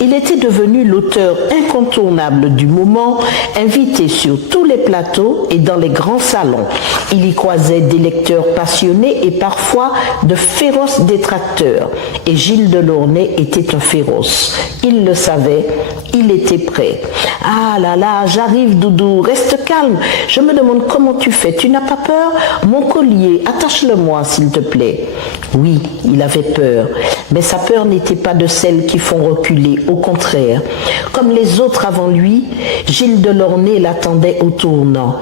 il était devenu l'auteur incontournable du moment, invité sur tous les plateaux et dans les grands salons. Il y croisait des lecteurs passionnés et parfois de féroces détracteurs. Et Gilles Delornay était un féroce. Il le savait, il était prêt. Ah là là, j'arrive Doudou, reste calme. Je me demande comment tu fais, tu n'as pas peur? Mon collier, attache-le-moi s'il te plaît. Oui, il avait peur. Mais sa peur n'était pas de celles qui font reculer, au contraire. Comme les autres avant lui, Gilles Delornay l'attendait au tournant.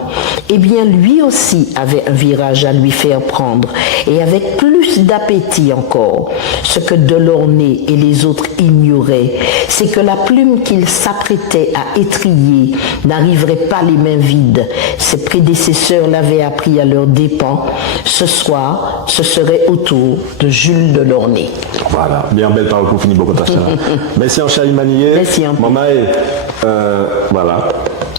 Eh bien, lui aussi avait un virage à lui faire prendre, et avec plus d'appétit encore. Ce que Delornay et les autres ignoraient, c'est que la plume qu'il s'apprêtait à étriller n'arriverait pas les mains vides. Ses prédécesseurs l'avaient appris à leurs dépens. Ce soir, ce serait au tour de Jules Delornay. Voilà, bien belle parole pour finir beaucoup de Merci en Chaï Manier. Merci en Maman, voilà.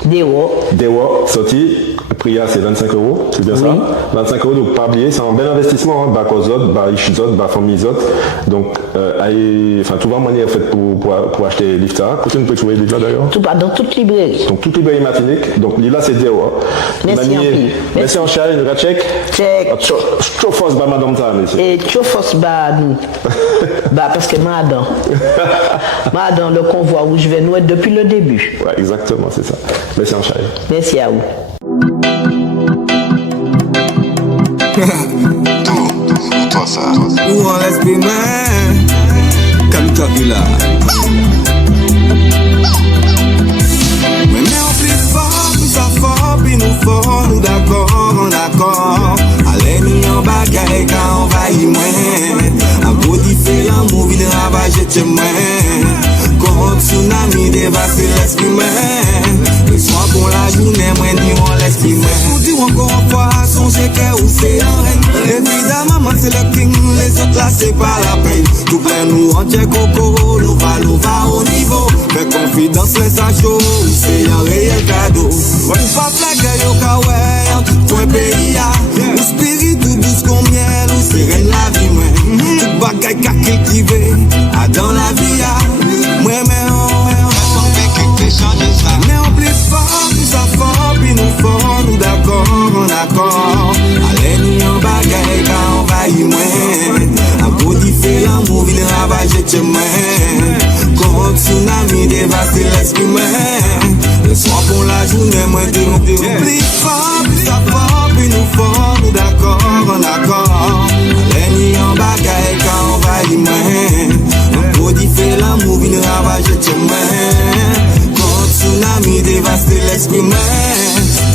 Dewa, sorti, prix c'est 25 €, c'est bien ça? 25 €, donc pas oublier, c'est un bel investissement, hein, bas Kozot, bas Ishizot, bas Famizot. Donc, tout va manière en fait pour acheter Lifta. Où tu peux trouver Lifta d'ailleurs? Dans toute librairie. Donc, toute librairie Martinique. Donc, là, c'est Dewa. Merci en chat, une check. Check. Chofos, bah, madame, ça, monsieur. Et chofos, bah, nous. Bah, parce que madame, le convoi où je vais nous être depuis le début. Ouais, exactement, c'est ça. Merci en chat. Merci à vous. Toi ça. Où on laisse plus Kaluka Villa. Mais on plus fort, plus ça fort, puis nous fort, nous d'accord. Allez, nous en bagaille quand on va y moins. Un beau différent, mouvi de ravager chez moi. Quand tsunami dévaste l'esprit moi. Le soir pour la journée, moi ni on l'esprit moi. Vous dis encore une fois, songez que vous c'est en reine. Évidemment, moi c'est le king, les autres là c'est pas la peine. Tout plein nous en tient coco, nous va au niveau. Fais confidence, laisse à chaud, c'est un réel cadeau. On passe la gueule au kawaii, en tout point pays. Ou spirit tout douce comme miel, ou sereine la vie, moi. Tout bagaille qu'a cultivé, dans la vie, moi, mais on plus fort, plus ça fort, puis nous fort, nous d'accord. Allez, nous en bagaille, quand on va y moins. Un beau différent, mouvi de ravager chez moi. Quand tsunami dévaste l'esprit, moi. Le soir pour la journée, moi, plus fort, plus ça fort, puis nous fort, nous d'accord. Allez, nous en bagaille, quand on va y moins. Un beau différent, mouvi de ravager chez moi. Tsunami dévaste l'esprit moi.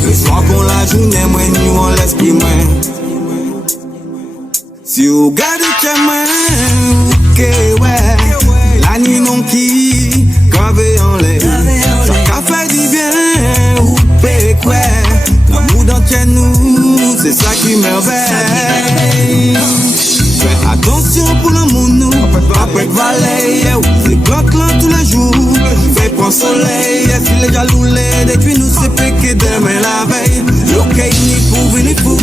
Le soir pour la journée, moi nous on l'esprit moi. Si vous gardez que moi, ok ouais. La nuit non qui, gravé en l'air. Ça qu'a fait du bien, ou péque ouais. L'amour d'entre nous, c'est ça qui merveille. Fais attention pour l'amour nous, après valet, c'est bloc là tous les jours. Fais prendre soleil, si les jaloux les détruisent nous c'est péché demain la veille. Ok ni pour venir pour,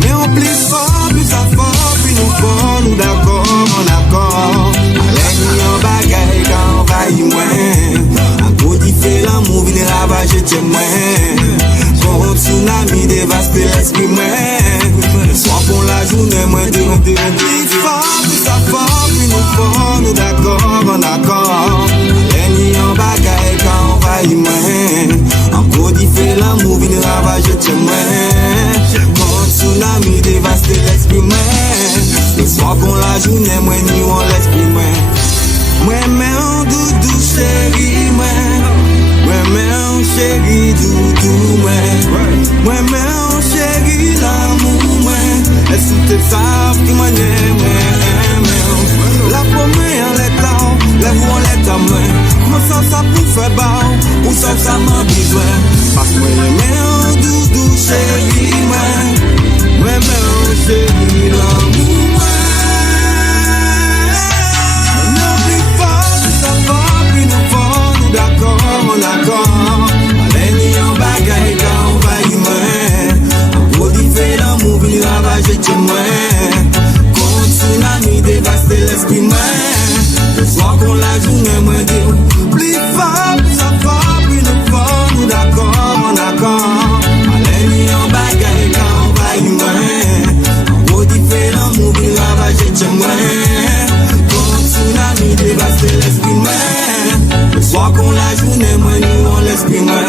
mais on plus fort, plus ça fort, puis nous fort, nous d'accord. Allez nous en bagaille quand on va y moins. Un beau différent, mouvi de ravager chez moi. Quand tsunami dévaste l'esprit moi. Le soir pour la journée, moi plus fort, plus ça fort, puis nous fort, nous d'accord. Allez ni en bagaille quand on va y moins. Un beau différent, mouvi de ravager chez moi. Quand tsunami dévaste l'esprit moi. Le soir pour la journée, moi ni on l'esprit moi. Moi mais en doudou chéri moi. Moi mais en chéri doudou moi. Moi mais en chéri l'amour moi. Est-ce que tu sais qui m'en est. La première en l'état, lève-vous en l'état moi. Comment ça pour faire bas, ou ça m'a besoin. Parce que moi mais en doudou chéri moi. Moi mais en chéri l'amour moi. D'accord. Allez, ni en bagaille quand on va y moins. Un beau différent, mouvi ravager chez moi. Quand tsunami dévaste l'esprit moi. Le soir pour la journée, moi dit plus fort, plus ça fort, plus nous fort, nous d'accord. Allez, ni en bagaille quand on va y moins. Un beau différent, mouvi ravager chez moi. Quand tsunami dévaste l'esprit moi. Le soir qu'on la journée, moi nous on l'esprit moi.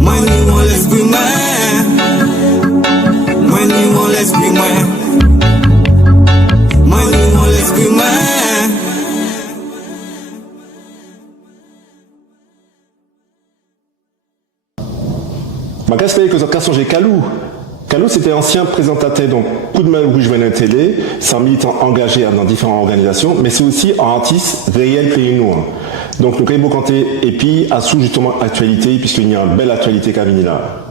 Moi nous on l'esprit moi. Moi nous on l'esprit moi. Moi nous on l'esprit moi. Ma casse que ça casse j'ai Kalou. Kalou, c'était ancien présentateur, donc coup de main où je venais à la télé, c'est un militant engagé dans différentes organisations, mais c'est aussi un artiste réel pays noir. Donc le Kaibo Kanté et puis à sous justement actualité, puisqu'il y a une belle actualité Camille là.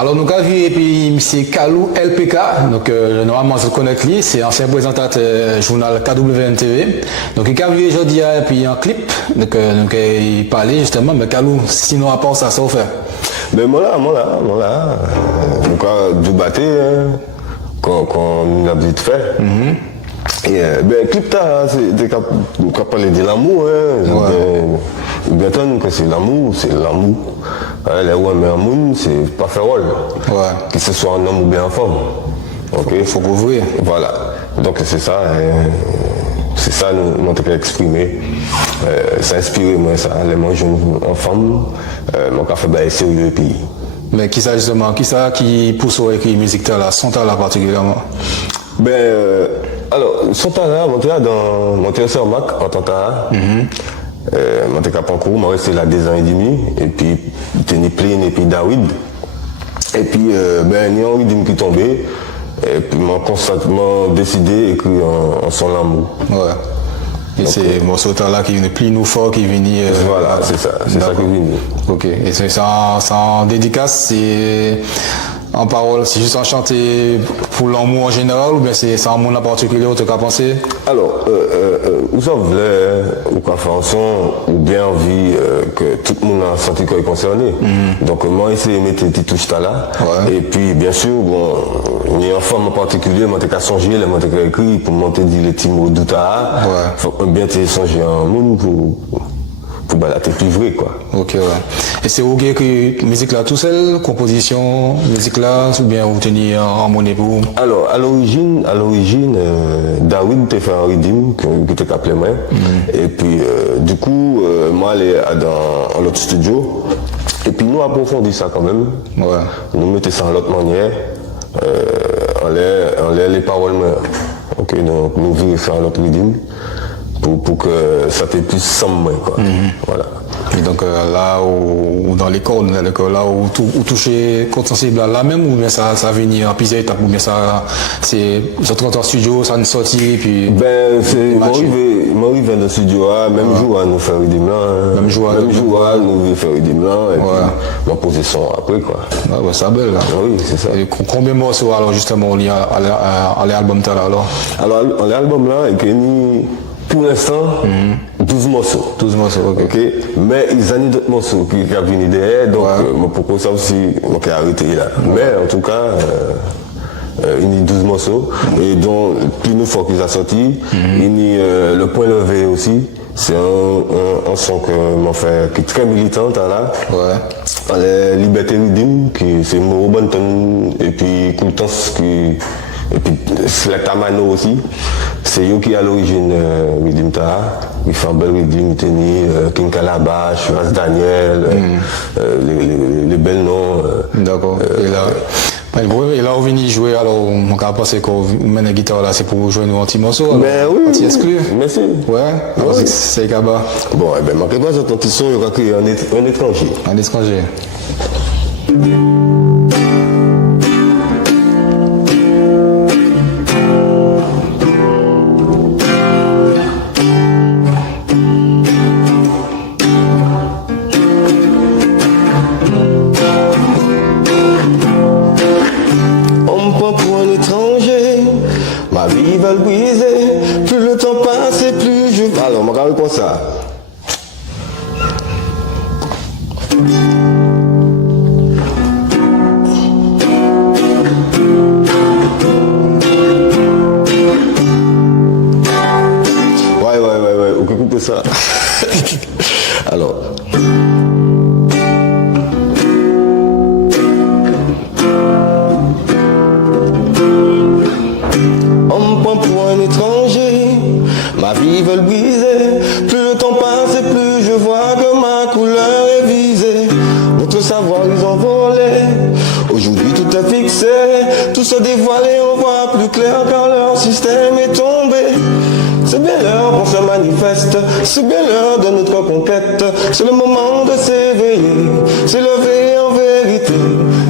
Alors nous avons vu et puis c'est Kalou LPK, donc normalement je connais lui, c'est ancien présentateur journal KWNTV. Donc il a vu aujourd'hui et puis un clip, donc il parlait justement, mais Kalou, sinon à part ça, ça vous fait. Mais moi là, donc du battre qu'on a vite fait. Et ben clip là, c'est qu'on parler de l'amour, bien entendu que c'est l'amour. Les ouais mais amour, c'est pas faire rôle. Que ce soit un homme ou bien une femme. Ok. Faut couvrir. Voilà. Donc c'est ça. Nous m'ont exprimé. Ça a inspiré moi ça. Les moi jeune en femme, mon café bah sérieux et puis. Mais qui ça justement, qui pousse à écrire musique là, son talent particulièrement? Ben alors son talent, monté sur Mac en tant monté à Pankour, moi resté là 2 ans et demi et puis tenu plein et puis David. Et puis ben il y a un rythme qui tombait et puis m'a constamment décidé d'écrire en son amour. Ouais. Et donc, c'est mon sauteur là qui vient plus nous fort qui vient. Voilà, c'est ça qui vient. Ok. Et c'est ça en dédicace, c'est en parole, c'est juste en chanter pour l'amour en général ou bien c'est un monde en particulier où tu as pensé? Alors, où ça voulait, ou quoi faire un son, ou bien envie que tout le monde a senti qu'il est concerné. Donc, moi, essayé de mettre des petites touches là. Et puis, bien sûr, bon, il y a une forme en particulier, moi, t'es qu'à songer, moi, t'es qu'à écrire pour monter les petits mots d'outa. Faut bien t'es songer en monde pour balader plus vrai quoi. Ok ouais. Et c'est ok que musique là tout seul, composition, musique là, ou bien vous tenez en monnaie pour? Alors à l'origine, David t'a fait un rythme qui t'a appelé moi. Et puis du coup, moi aller dans l'autre studio. Et puis nous approfondissons ça quand même. Ouais. Nous mettons ça en l'autre manière. On les paroles moi. Ok, donc nous vérifions l'autre rythme. Pour que ça te puisse sembler quoi. Voilà. Et donc là où dans l'école, là où toucher compte sensible là même ou bien ça venir en plusieurs étapes ou bien ça c'est en studio, ça nous sortit puis. Ben c'est m'arrive dans le studio même jour à nous faire des blancs. Même jour nous faire des blancs et puis ma position après quoi. Ah ouais, c'est belle là. Oui, c'est ça. Et combien de morceaux alors justement liés à l'album là alors? Alors l'album là est ni pour l'instant, 12 morceaux. 12 morceaux, ok. Mais ils ont d'autres morceaux qui viennent derrière, donc pourquoi ça aussi, on peut arrêter là. Mais en tout cas, il y a 12 morceaux, et dont plus une fois qu'ils ont sorti, il y a le point levé aussi. C'est un son que m'en fait, qui est très militant là. Ouais. Liberté Rhythm, qui c'est Moro Banton, et puis Coultance qui. Et puis Slatamano aussi, c'est eux qui à l'origine Rhythm Ta, il fait un bel rhythm, King Calabash, Ras Daniel, les belles noms. D'accord. Et là, on vient jouer, alors on va penser qu'on met la guitare là, c'est pour jouer nos petits morceaux. Ben oui, anti-exclu. Merci. Ouais, alors c'est Kaba. Bon, eh ben, ma réponse à ton son, il y aura créé un étranger. Un étranger. Va le briser, plus le temps passe et plus je... Alors, on va regarder comme ça. Ouais, ok, coupez ça. Alors... Pour un étranger, ma vie veut le briser. Plus le temps passe et plus je vois que ma couleur est visée. Notre savoir ils ont volé. Aujourd'hui tout est fixé, tout se dévoile et on voit plus clair car leur système est tombé. C'est bien l'heure qu'on se manifeste, c'est bien l'heure de notre conquête. C'est le moment de s'éveiller, s'élever en vérité.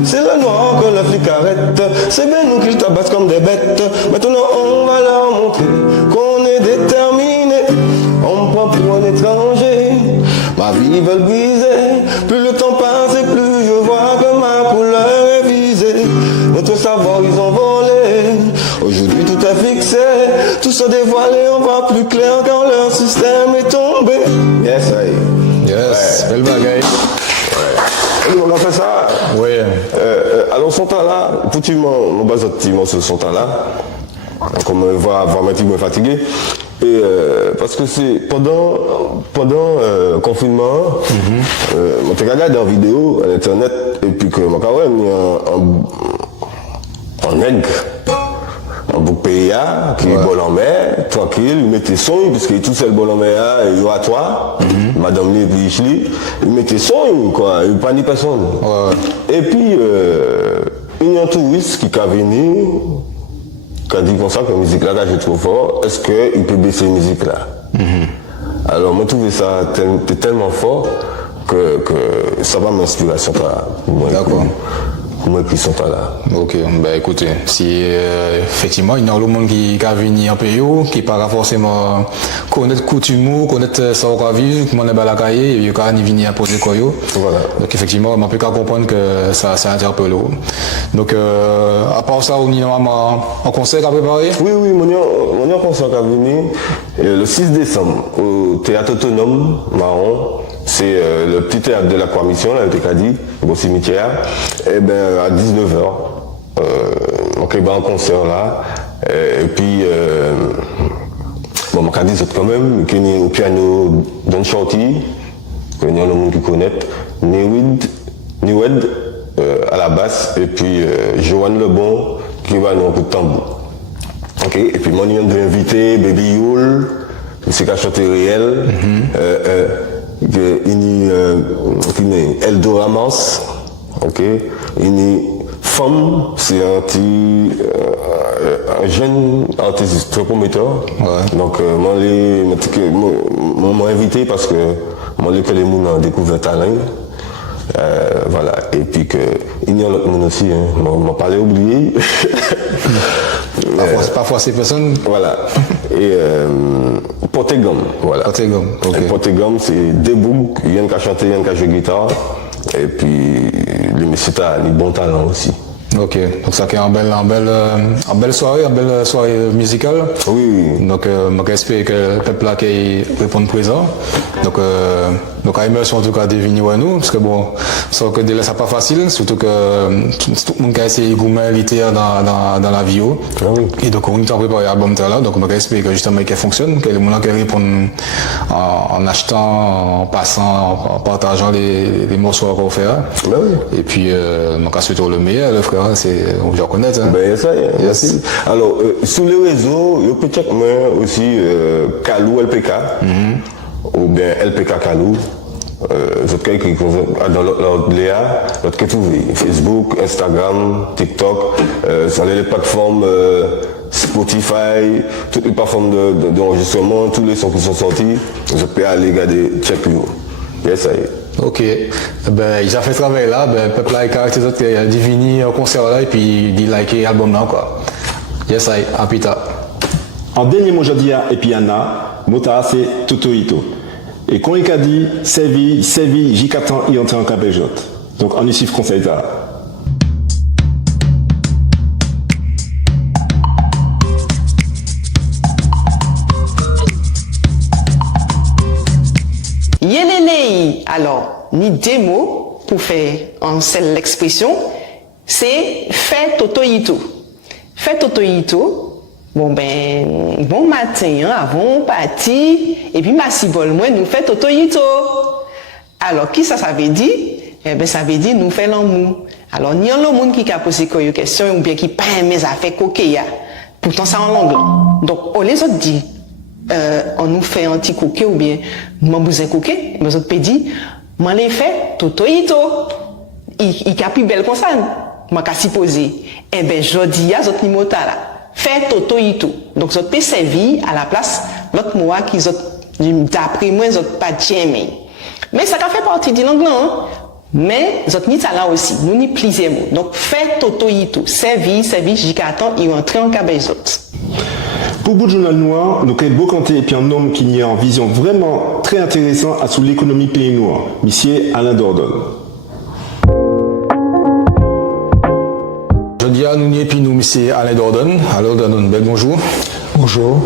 C'est le noir que la flic arrête, c'est bien nous qu'ils tabassent comme des bêtes. Maintenant on va leur montrer qu'on est déterminé. On me prend pour un étranger, ma vie veut le briser. Plus le temps passe et plus je vois que ma couleur est vive. se dévoiler, on voit plus clair quand leur système est tombé. Yes, aïe. Yes, belle bagaille. On a fait ça. Oui. Alors, son temps là, pour tu m'en base ce son temps là, comme on va un petit peu fatigué. Et parce que c'est pendant le confinement, on t'a regardé en vidéo, à internet, et puis que mon carré mis en nègre, en bouc PIA, qui est bol en mer, tranquille, il mettait son, parce qu'il est tout seul bol en mer, et il y a toi, madame Lee, puis il mettait son, quoi, il pas ni personne. Et puis, il y a un touriste qui est venu, qui a dit comme ça que la musique là, j'ai trop fort, est-ce qu'il peut baisser la musique là? Alors, moi, je trouvais ça tellement fort que ça va m'inspiration pour moi. D'accord. Pour moi, qui sont pas là. Ok, ben écoutez, si effectivement il y a le monde qui a venu en pays, qui pas forcément connaître coutume, connaître ça qu'on vivre, comment on est la cahier, il y a quand même venir poser quoi. Voilà. Donc effectivement, on peut comprendre que ça interpelle. Donc à part ça, on est normalement en concert à préparer. Oui, on est en concert à venir le 6 décembre au Théâtre Autonome Marron. C'est le petit théâtre de la Croix-Mission, là, le dit, au cimetière. Et ben à 19h, on va en concert là. Et puis, bon, on dit quand même, qu'il y a au piano Don Shorty, qu'il y a le monde qui connaît, Niwed à la basse, et puis Joanne Lebon qui va nous un coup de tambour. Ok, et puis moi, on a invité Baby Yule, c'est qu'à chanter réel. Eldo Ramos, ok, une femme, c'est un jeune artiste très prometteur. Donc moi invité parce que moi que les gens ont découvert talent. Voilà, et puis que il y a l'autre monde aussi, m'en parlé oublié. Parfois ces personnes. Voilà. Et Portegam, voilà. Portegam, c'est deux boucs, il y a un qui a chanté, il y a un qui a joué guitare. Et puis, le monsieur a un bon talent aussi. Ok, donc ça fait une belle soirée musicale. Oui. Donc, j'espère que le peuple là qui répond présent. Donc, à immersion en tout cas deviner à nous, parce que bon, ça que déjà c'est pas facile, surtout que tout le monde a essayé de gommer littéraire dans la vie. Et donc, on est en préparé l'album là, donc j'espère que justement qu'elle fonctionne, que les gens qui répondent en achetant, en passant, en partageant les morceaux qu'on fait. Et puis, donc à suite le meilleur, le frère, on va reconnaître. Ben ça y est, merci. Alors, sur les réseaux, il peut checker aussi Kalou LPK, ou bien LPK Kalou. Qui dans l'autre Léa, l'autre qui trouve Facebook, Instagram, TikTok, sur les plateformes Spotify, toutes les plateformes d'enregistrement, tous les sons qui sont sortis, vous pouvez aller regarder, check you. Yes, ça y est. Ok, ben ils ont fait ce travail là, ben peuple là, les autres qui ont divini au concert là et puis ils liker l'album là quoi. Yes, ça y est, à plus tard. En dernier mot, Jodia et puis Anna, Mota c'est Totoito. Et quand il a dit, Sévi, J4 il entre en cabéjote. Donc on y suit conseil là. Yélélé, alors, ni deux mots pour faire en seule l'expression, c'est fait totoïto. Fait totoïto. Bon matin, avant parti, et puis ma cibole, moi, nous fait totoïto. Alors, qui ça veut dire? Eh bien, ça veut dire nous fait l'amour. Alors, il y a le monde qui a posé une question, ou bien qui pas aimé ça fait coquille. Pourtant, ça en langue. Donc, on les autres dit, on nous fait un petit coquet, ou bien, moi, vous êtes coquet, les autres peut dire, moi, les fait totoïto. Il a plus belle comme ça. Moi, qu'à s'y poser. Eh bien, je dis, il y a d'autres mots là. Fait totoïto. Donc, ça peut servir à la place l'autre mot qui d'après moi, ça pas jamais. Mais ça fait partie de l'anglais, hein? Mais ça n'y ça là aussi. Nous n'y plusieurs mots. Donc, fait totoïto. Servir, j'y-attends, il rentre en cabez autres. Pour bout de journal noir, nous avons beau canter et puis un homme qui y a en vision vraiment très intéressant à sous l'économie pays noir. Monsieur Alain Dordogne. Je dis à nous et puis nous, monsieur Alain Dordogne. Alors, Dordogne, bonjour. Bonjour.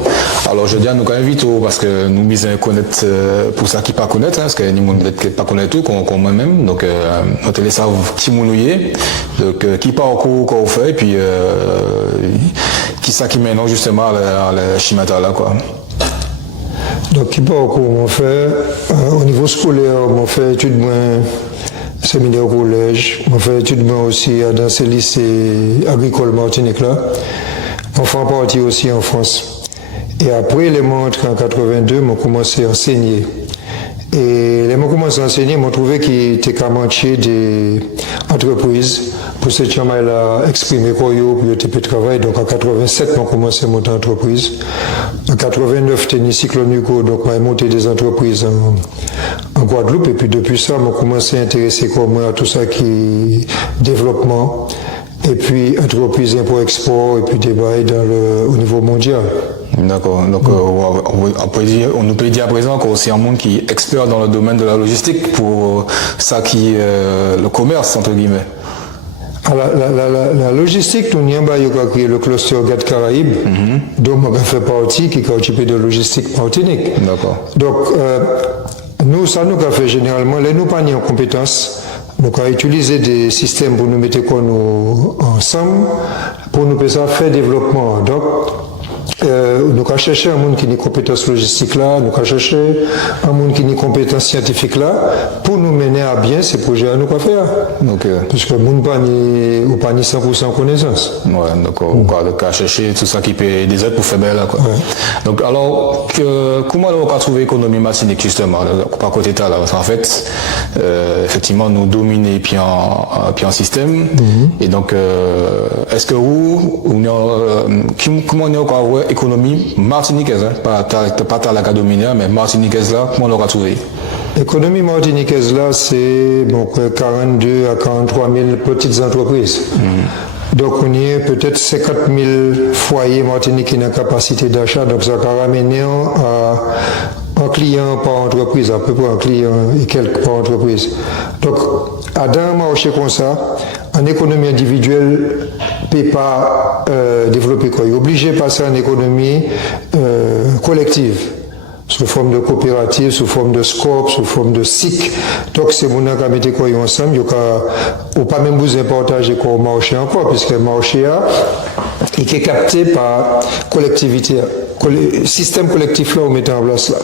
Alors je dis à nous quand même vite parce que nous misons connaître pour ça qui pas connaître parce que nous peut-être pas connaître tout comme moi-même donc on te laisse savoir qui mounouiller donc qui parcours qu'on fait et puis qui ça qui maintenant justement à la chimata là quoi. Donc qui parcours on fait au niveau scolaire on fait études moins séminaire au collège on fait études moins aussi dans ce lycée agricole Martinique là on fait partie aussi en France. Et après, les mois entrés en 82, m'ont commencé à enseigner. Et les mots commencé à enseigner, m'ont trouvé qu'il était qu'à mancher des entreprises pour ce champ-là exprimer quoi yo pour le travail. Donc en 87, m'ont commencé à monter entreprise. En 89, tennis cyclone Hugo, donc m'a monté des entreprises en Guadeloupe. Et puis depuis ça, m'ont commencé à intéresser comme moi à tout ça qui est développement. Et puis entreprise import-export et puis débat au niveau mondial. D'accord. Donc on nous peut dire à présent qu'on c'est un monde qui est expert dans le domaine de la logistique pour ça qui est le commerce entre guillemets. La logistique, nous avons créé le cluster GATT Caraïbes, dont on fait partie, qui est occupé de logistique Martinique. D'accord. Donc nous, ça nous a fait généralement, les nous pas en compétences. Donc, on a utilisé des systèmes pour nous mettre nous ensemble, pour nous faire développement. Donc, nous avons cherché un monde qui a une compétence logistique là, nous avons cherché un monde qui a une compétence scientifique là, pour nous mener à bien ces projets à nous faire. Donc, parce que le monde n'a pas 100% connaissance. Ouais, d'accord. On va chercher tout ça qui peut des aides pour faire bien là, quoi. Ouais. Donc, alors, comment on va trouver l'économie martinique, justement, par côté de là, parce qu'en fait, effectivement, nous dominer puis en système. Et donc, est-ce que comment on a économie martiniquaise, hein? pas la dominée, mais martiniquaise là, comment on l'aura trouvé? L'économie martiniquaise là, c'est 42 à 43 000 petites entreprises. Donc on y est peut-être 50 000 foyers martiniquais qui ont capacité d'achat, donc ça a ramené à un client par entreprise, à peu près un client et quelques par entreprise. Donc à un marché comme ça, en économie individuelle, ne peut pas développer quoi. Il est obligé de passer en économie collective, sous forme de coopérative, sous forme de scope, sous forme de SIC. Donc c'est mon qui a mis quoi ensemble, il n'y a pas même besoin de partager quoi au marché encore, puisque le marché est capté par collectivité. Système collectif là, on met en place là.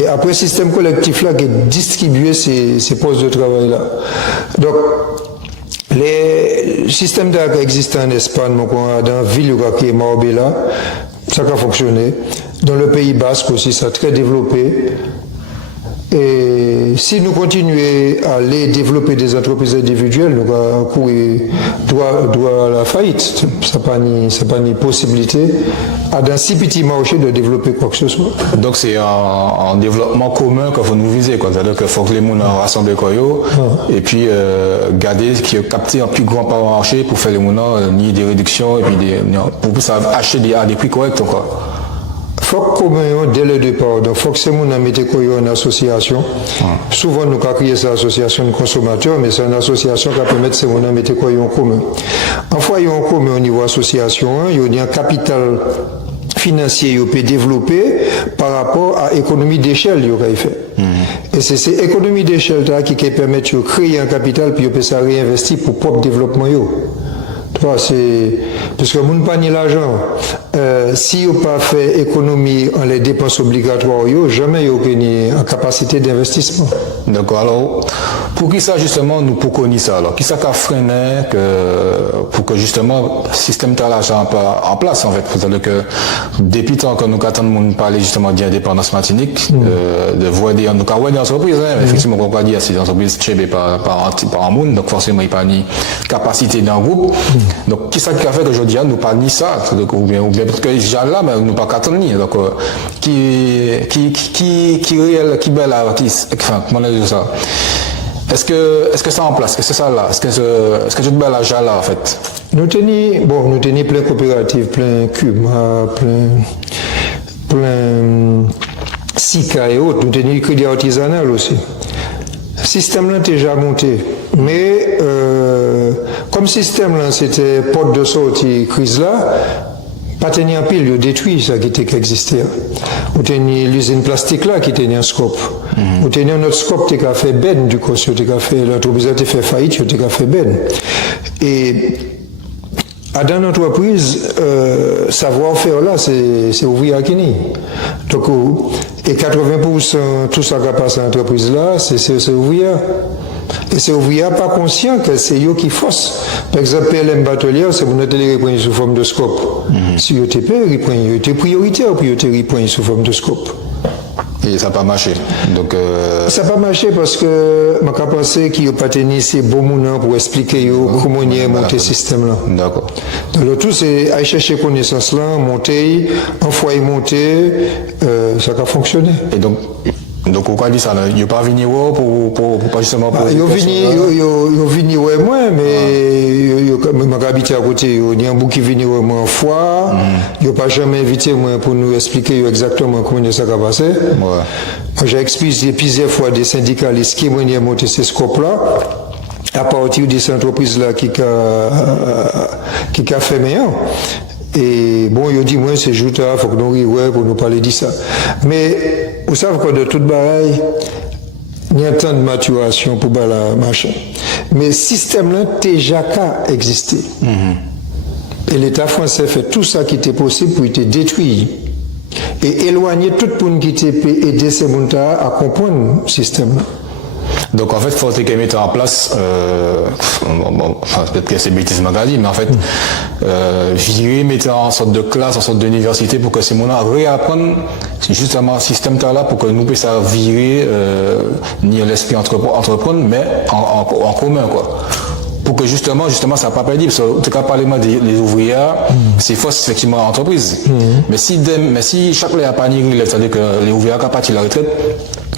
Et après, système collectif là, qui est distribué ces postes de travail là. Donc, les systèmes d'accueil existants en Espagne, dans la ville qui est Marbella, ça a fonctionné. Dans le Pays Basque aussi, ça a très développé. Et si nous continuons à aller développer des entreprises individuelles, nous allons courir droit à la faillite. Ça n'a pas ni possibilité à dans si petit marché de développer quoi que ce soit. Donc c'est un développement commun qu'il faut nous viser, quoi. C'est-à-dire qu'il faut que les gens rassemblent quoi et puis garder qui capter un plus grand part du marché pour faire les gens ni des réductions et puis pour ça acheter à des prix corrects quoi. Faut que dès le départ, donc faut que ces gens mettent une association. Souvent nous avons créé cette association de consommateurs, mais c'est une association qui permet ces gens de mettre en commun. En foyer en commun au niveau association, il y a un capital financier qui peut développer par rapport à l'économie d'échelle qu'il fait. Et c'est cette économie d'échelle qui permet de créer un capital puis peut ça réinvestir pour propre développement. C'est parce que mon panier l'argent, si on pas fait économie en les dépenses obligatoires, jamais il y a une capacité d'investissement. D'accord. Alors, pour qui ça justement nous pour connaître ça alors, qui ça a freiné pour que justement le système de l'argent pas en place en fait, c'est-à-dire que depuis tant que nous attendons de parler justement d'indépendance martinique, de voir des entreprises, effectivement on va dire c'est des entreprises chez par un monde, donc forcément il n'y a pas ni capacité d'un groupe. Donc, qui ça qui a fait qu'aujourd'hui, nous pas ni ça, ou bien parce que déjà là, mais nous pas qu'attendre ni. Donc, qui réel, qui belle artiste, enfin, comment on dit ça? Est-ce que ça en place? Est-ce que c'est ça là? Est-ce que tu belle déjà là, en fait? Nous tenons plein coopératives, plein cubes, plein SICA et autres. Nous tenons crédit artisanal aussi. Le système là est déjà monté. Mais comme système là c'était porte de sortie crise là, pas tenir en pile, ils détruit ça qui existait. Ou tenir l'usine plastique là qui tenait un scope. Ou tenir notre scope qui a fait ben du coup, qui a fait l'entreprise a fait faillite, qui a fait ben. Et dans l'entreprise, savoir-faire là, c'est ouvrier qui n'est. Donc, et 80% tout ça qui passe à l'entreprise là, c'est ouvrier. Et c'est ouvrier pas conscient que c'est eux qui forcent. Par exemple, PLM Batelier, c'est pour notre les sous forme de scope. Si vous êtes ils prioritaire pour ils sous forme de scope. Et ça n'a pas marché. Donc, ça n'a pas marché parce que je pense qu'il n'y a pas tenu ces bons moments pour expliquer comment on a monté ce système-là. D'accord. Donc, le tout, c'est aller chercher connaissance là, monter, un foyer monter, ça a fonctionné. Et donc on va dire ça, il n'y a pas venu pour pas justement pour. Il y a venu moi, mais il y a habité à côté, il y a un bout qui venu moi une fois, il n'y a pas jamais invité moi pour nous expliquer exactement comment ça va passer. Moi, j'ai expliqué plusieurs fois des syndicalistes qui m'ont monté ces scopes-là, à partir de ces entreprises-là qui a fait meilleur. Et bon, il dit, moi, c'est juste, il faut que nous rions pour nous parler de ça. Mais, vous savez que de toute bagaille, il y a un temps de maturation pour la machin. Mais le système-là, déjà qu'à exister. Et l'État français fait tout ça qui était possible pour être détruit. Et éloigner tout le monde qui était aider ces gens à comprendre le système-là. Donc en fait, il faut mettre en place, enfin peut-être que c'est bêtise maladie, mais en fait, virer, mettre en sorte de classe, en sorte d'université pour que ces gens-là réapprennent justement ce système-là pour que nous puissions virer ni l'esprit entreprendre, mais en commun quoi. Pour que justement ça n'a pas perdu, parce que en tout cas parlement des ouvriers, c'est force effectivement l'entreprise. Mais si chaque n'a pas ni c'est-à-dire que les ouvriers n'ont pas parti la retraite,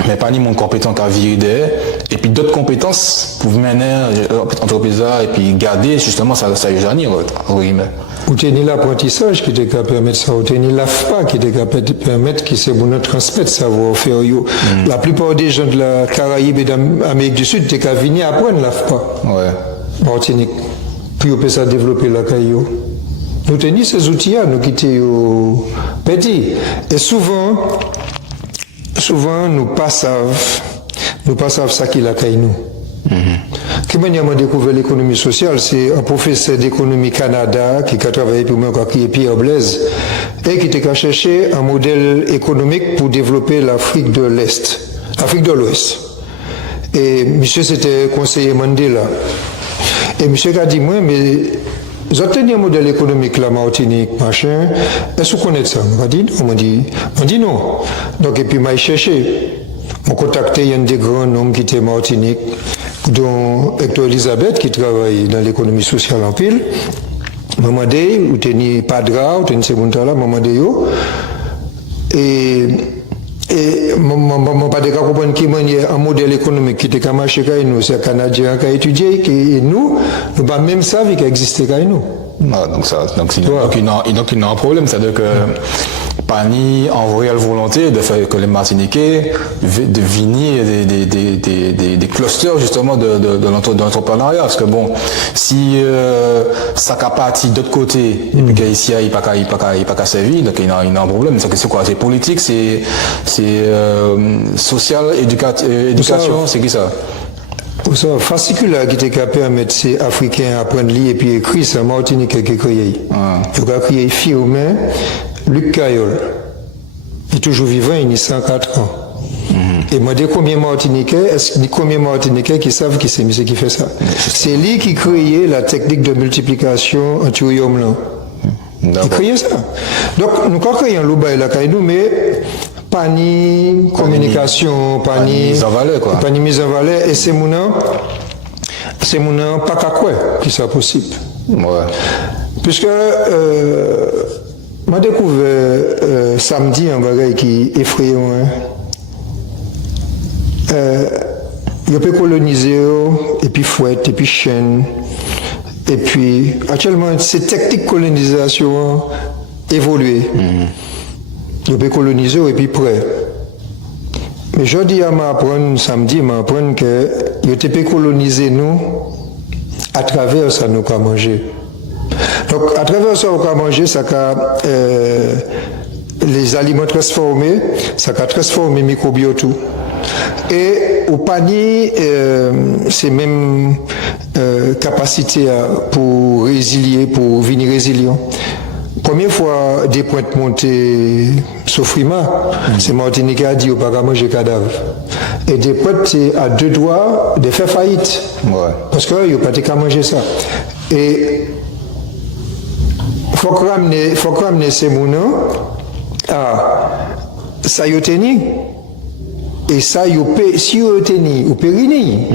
mais pas ni mon compétent qu'à virer derrière, et puis d'autres compétences pour mener l'entreprise là et puis garder justement ça y est oui mais. Ou tenir l'apprentissage qui était capable de permettre ça, ou tenir l'AFPA qui était capable de permettre que c'est bon transmettre savoir-faire. La plupart des gens de la Caraïbe et d'Amérique du Sud étaient capable de venir apprendre l'AFPA. Ouais. Martinique. Puis on peut ça développer la caillou. Nous tenons ces outils-là, nous quittons petit. Et souvent, nous pas savons ça qui la caille nous. Qui m'a découvert l'économie sociale, c'est un professeur d'économie Canada qui a travaillé pour moi, qui est Pierre Blaise, et qui a cherché un modèle économique pour développer l'Afrique de l'Est, l'Afrique de l'Ouest. Et monsieur c'était conseiller Mandela. Et monsieur a dit, moi, mais vous avez un modèle économique là, Martinique, machin, est-ce que vous connaissez ça? On m'a dit non. Donc, et puis, m'a cherché. On contacté un des grands hommes qui était Martinique, dont Hector Elisabeth, qui travaille dans l'économie sociale en pile. M'a demandé, ou tenez Padra, ou tenez ces là, m'a demandé, et mon pas de comprendre qu'il y a un modèle économique qui était comme marché avec nous, c'est un Canadien qui a étudié, et nous pas même savoir qu'il existait avec nous. Donc il y a un problème, c'est-à-dire que pas ni en réelle volonté de faire que les Martiniquais de venir des clusters justement de l'entrepreneuriat, parce que bon, si ça n'a pas d'autre côté et puis qu'ici il pas qu'à servir, donc il y a un problème. C'est quoi? C'est politique, c'est social, éducation, c'est qui ça? Pour ça, fascicule qui était capable de permettre ces Africains à apprendre à lire et puis écrire, c'est Martinique qui a créé. Il a créé firme Luc Cayol. Il est toujours vivant, il a 104 ans. Et moi, combien Martiniquais qui savent qui c'est monsieur qui fait ça? C'est lui qui créait la technique de multiplication en théorium là. Il créait ça. Donc, nous avons créé un louba et la caillou, mais pas ni communication, pas ni mise en valeur, et c'est mon pas qu'à quoi qui soit possible. Ouais. Puisque m'a découvert samedi un bagage qui effrayait moi. Il peut coloniser et puis fouette et puis chaîne et puis actuellement ces techniques de colonisation évoluent. Il peut coloniser et puis prêt. Mais je dis à m'apprendre samedi, m'apprendre que il peut coloniser nous à travers ça nous pas manger. Donc, à travers ça, on peut manger, ça les aliments transformés, ça peut transformer le microbiote. Et au panier, c'est même capacité pour résilier, pour venir résilient. Première fois, des pointes montées sur Frima, c'est Martinique a dit, on ne peut pas manger cadavre. Et des pointes, c'est à 2 doigts de faire faillite. Ouais. Parce qu'il n'y a pas de manger ça. Et il faut ramener ces mounons à ça y est. Et ça, si vous êtes au périni,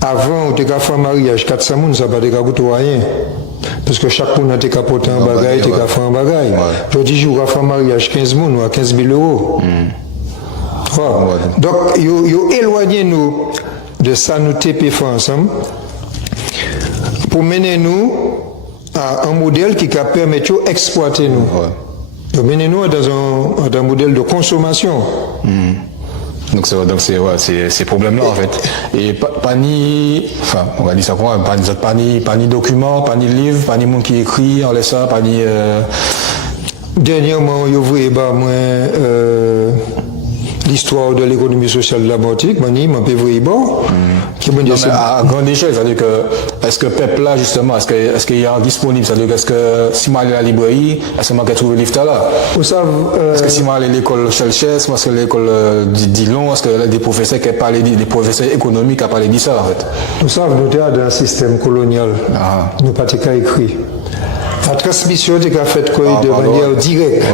avant, vous avez fait un mariage, 400 moun, ça n'a pas de goûter rien. Parce que chaque monde a été capoté en bagaille, tu as fait un bagaille. Je dis, je vais faire un mariage, 15 moun ou à 15 000 euros. Donc, vous éloignez nous de ça, nous TP fait ensemble, pour mener nous à un modèle qui permet d'exploiter nous. Vous menez nous dans un modèle de consommation. Donc c'est ces problèmes-là en fait. Et pas ni, enfin on va dire ça comment, pas ni documents, pas ni livres, pas ni monde qui écrit, on laisse ça, pas ni. Dernièrement, je voyais l'histoire de l'économie sociale de la Martinique, je peux voir bon. À grande échelle, c'est-à-dire que est-ce que peuple là justement, est-ce qu'il y a disponible, c'est-à-dire est-ce que si moi aller à la librairie, est-ce que moi trouve le livre là? Est-ce que si moi aller à l'école Chelches, est-ce que l'école Dillon, est-ce que des professeurs qui parlent des professeurs économiques qui parlent de ça en fait? Nous savons nous sommes dans un système colonial. Nous pas écrit. La transmission est faite de manière directe.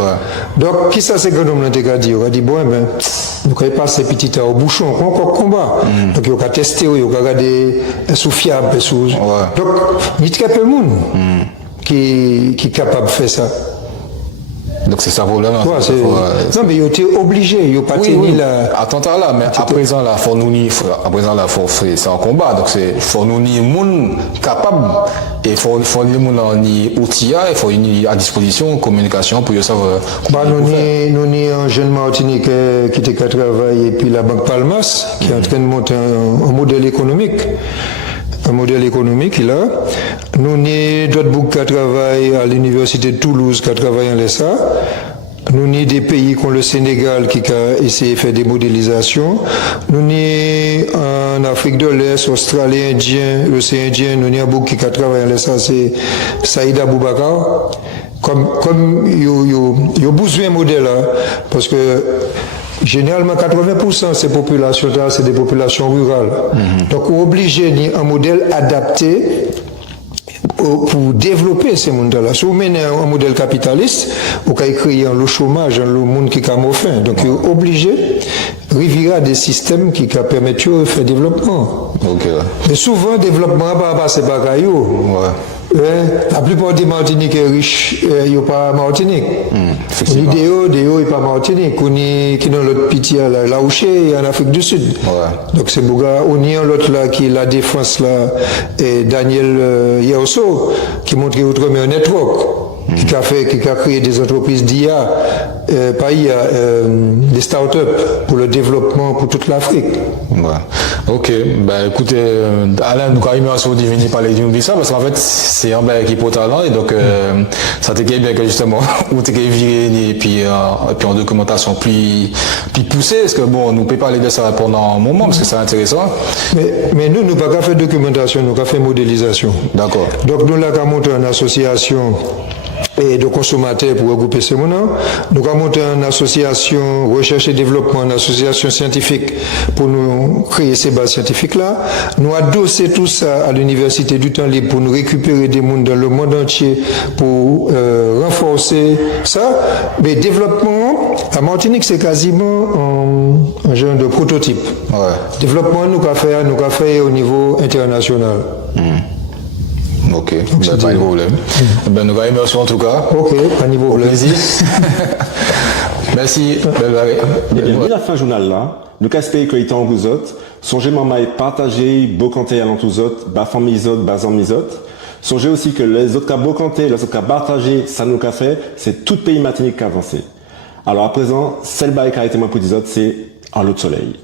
Donc, qui ça c'est que nous avons dit? On a dit, bon, ben, nous avons passé petit temps au bouchon, encore combat. Donc, on a testé, on a regardé sous fiable, sous. Donc, il y a très peu de monde qui est capable de faire ça. Donc c'est ça problème. Non mais ils étaient obligés, ils n'ont pas tenu la. Attentat là, mais à présent là, c'est un combat, donc c'est faut nous ni monde capable et faut les monde ni outils, il faut une à disposition communication pour savoir. Nous ni un jeune Martinique qui était qu'à travailler et puis la Banque Palmas qui est en train de monter un modèle économique. Un modèle économique là. Nous avons d'autres boucs qui travaillent à l'université de Toulouse qui travaillent en l'ESA. Nous avons des pays comme le Sénégal qui a essayé de faire des modélisations. Nous avons en Afrique de l'Est, Australie, Indien, l'océan Indien, nous avons beaucoup qui travaillent en l'ESA, c'est Saïda Boubacar. Comme il y a besoin de modèle là, parce que généralement, 80% de ces populations-là, c'est des populations rurales. Donc, on est obligé d'un modèle adapté pour développer ces mondes-là. Si vous menez un modèle capitaliste, vous pouvez créer le chômage, le monde qui est faim. Donc, on est obligé de revirer à des systèmes qui permettent de faire développement. Mais souvent, le développement ne va pas passer par Caillou. La plupart des Martiniquais riches, ils n'ont pas Martinique. L'idéal, n'est pas Martinique. On est dans l'autre petit, là où c'est, en Afrique du Sud. Donc c'est Bouga, on y a l'autre là, qui est la défense là, et Daniel Yaoso, qui montre Outre-mer Network, qui a créé des entreprises d'IA, des start-up pour le développement pour toute l'Afrique. Ok, ben écoutez, Alain, nous avons eu venir parler de ça parce qu'en fait c'est un bail qui est talent et donc ça t'est bien que justement où t'es viré et puis en documentation plus poussée, parce que bon, nous peut parler de ça pendant un moment parce que c'est intéressant. Mais nous ne pouvons pas faire documentation, nous pouvons faire modélisation. D'accord. Donc nous avons monté une association et de consommateurs pour regrouper ces mondes. Nous avons monté une association recherche et développement, une association scientifique pour nous créer ces bases scientifiques-là. Nous adossé tout ça à l'université du temps libre pour nous récupérer des mondes dans le monde entier pour renforcer ça. Mais développement, à Martinique, c'est quasiment un genre de prototype. Développement, nous avons fait au niveau international. Ok, pas de problème. Ben, nous allons merci en tout cas. Ok, pas de problème. Plaisir. Merci. Depuis la fin journal là, nous espérons que l'état en vous autres, songez maman et partagez, beau canté à l'entour autres, bas famille autres, bas amis autres. Songez aussi que les autres cas beau canté, les autres cas partagé, ça nous a fait, c'est tout pays Martinique qui a avancé. Alors à présent, celle bail qui a été moi pour des autres, c'est en l'autre soleil.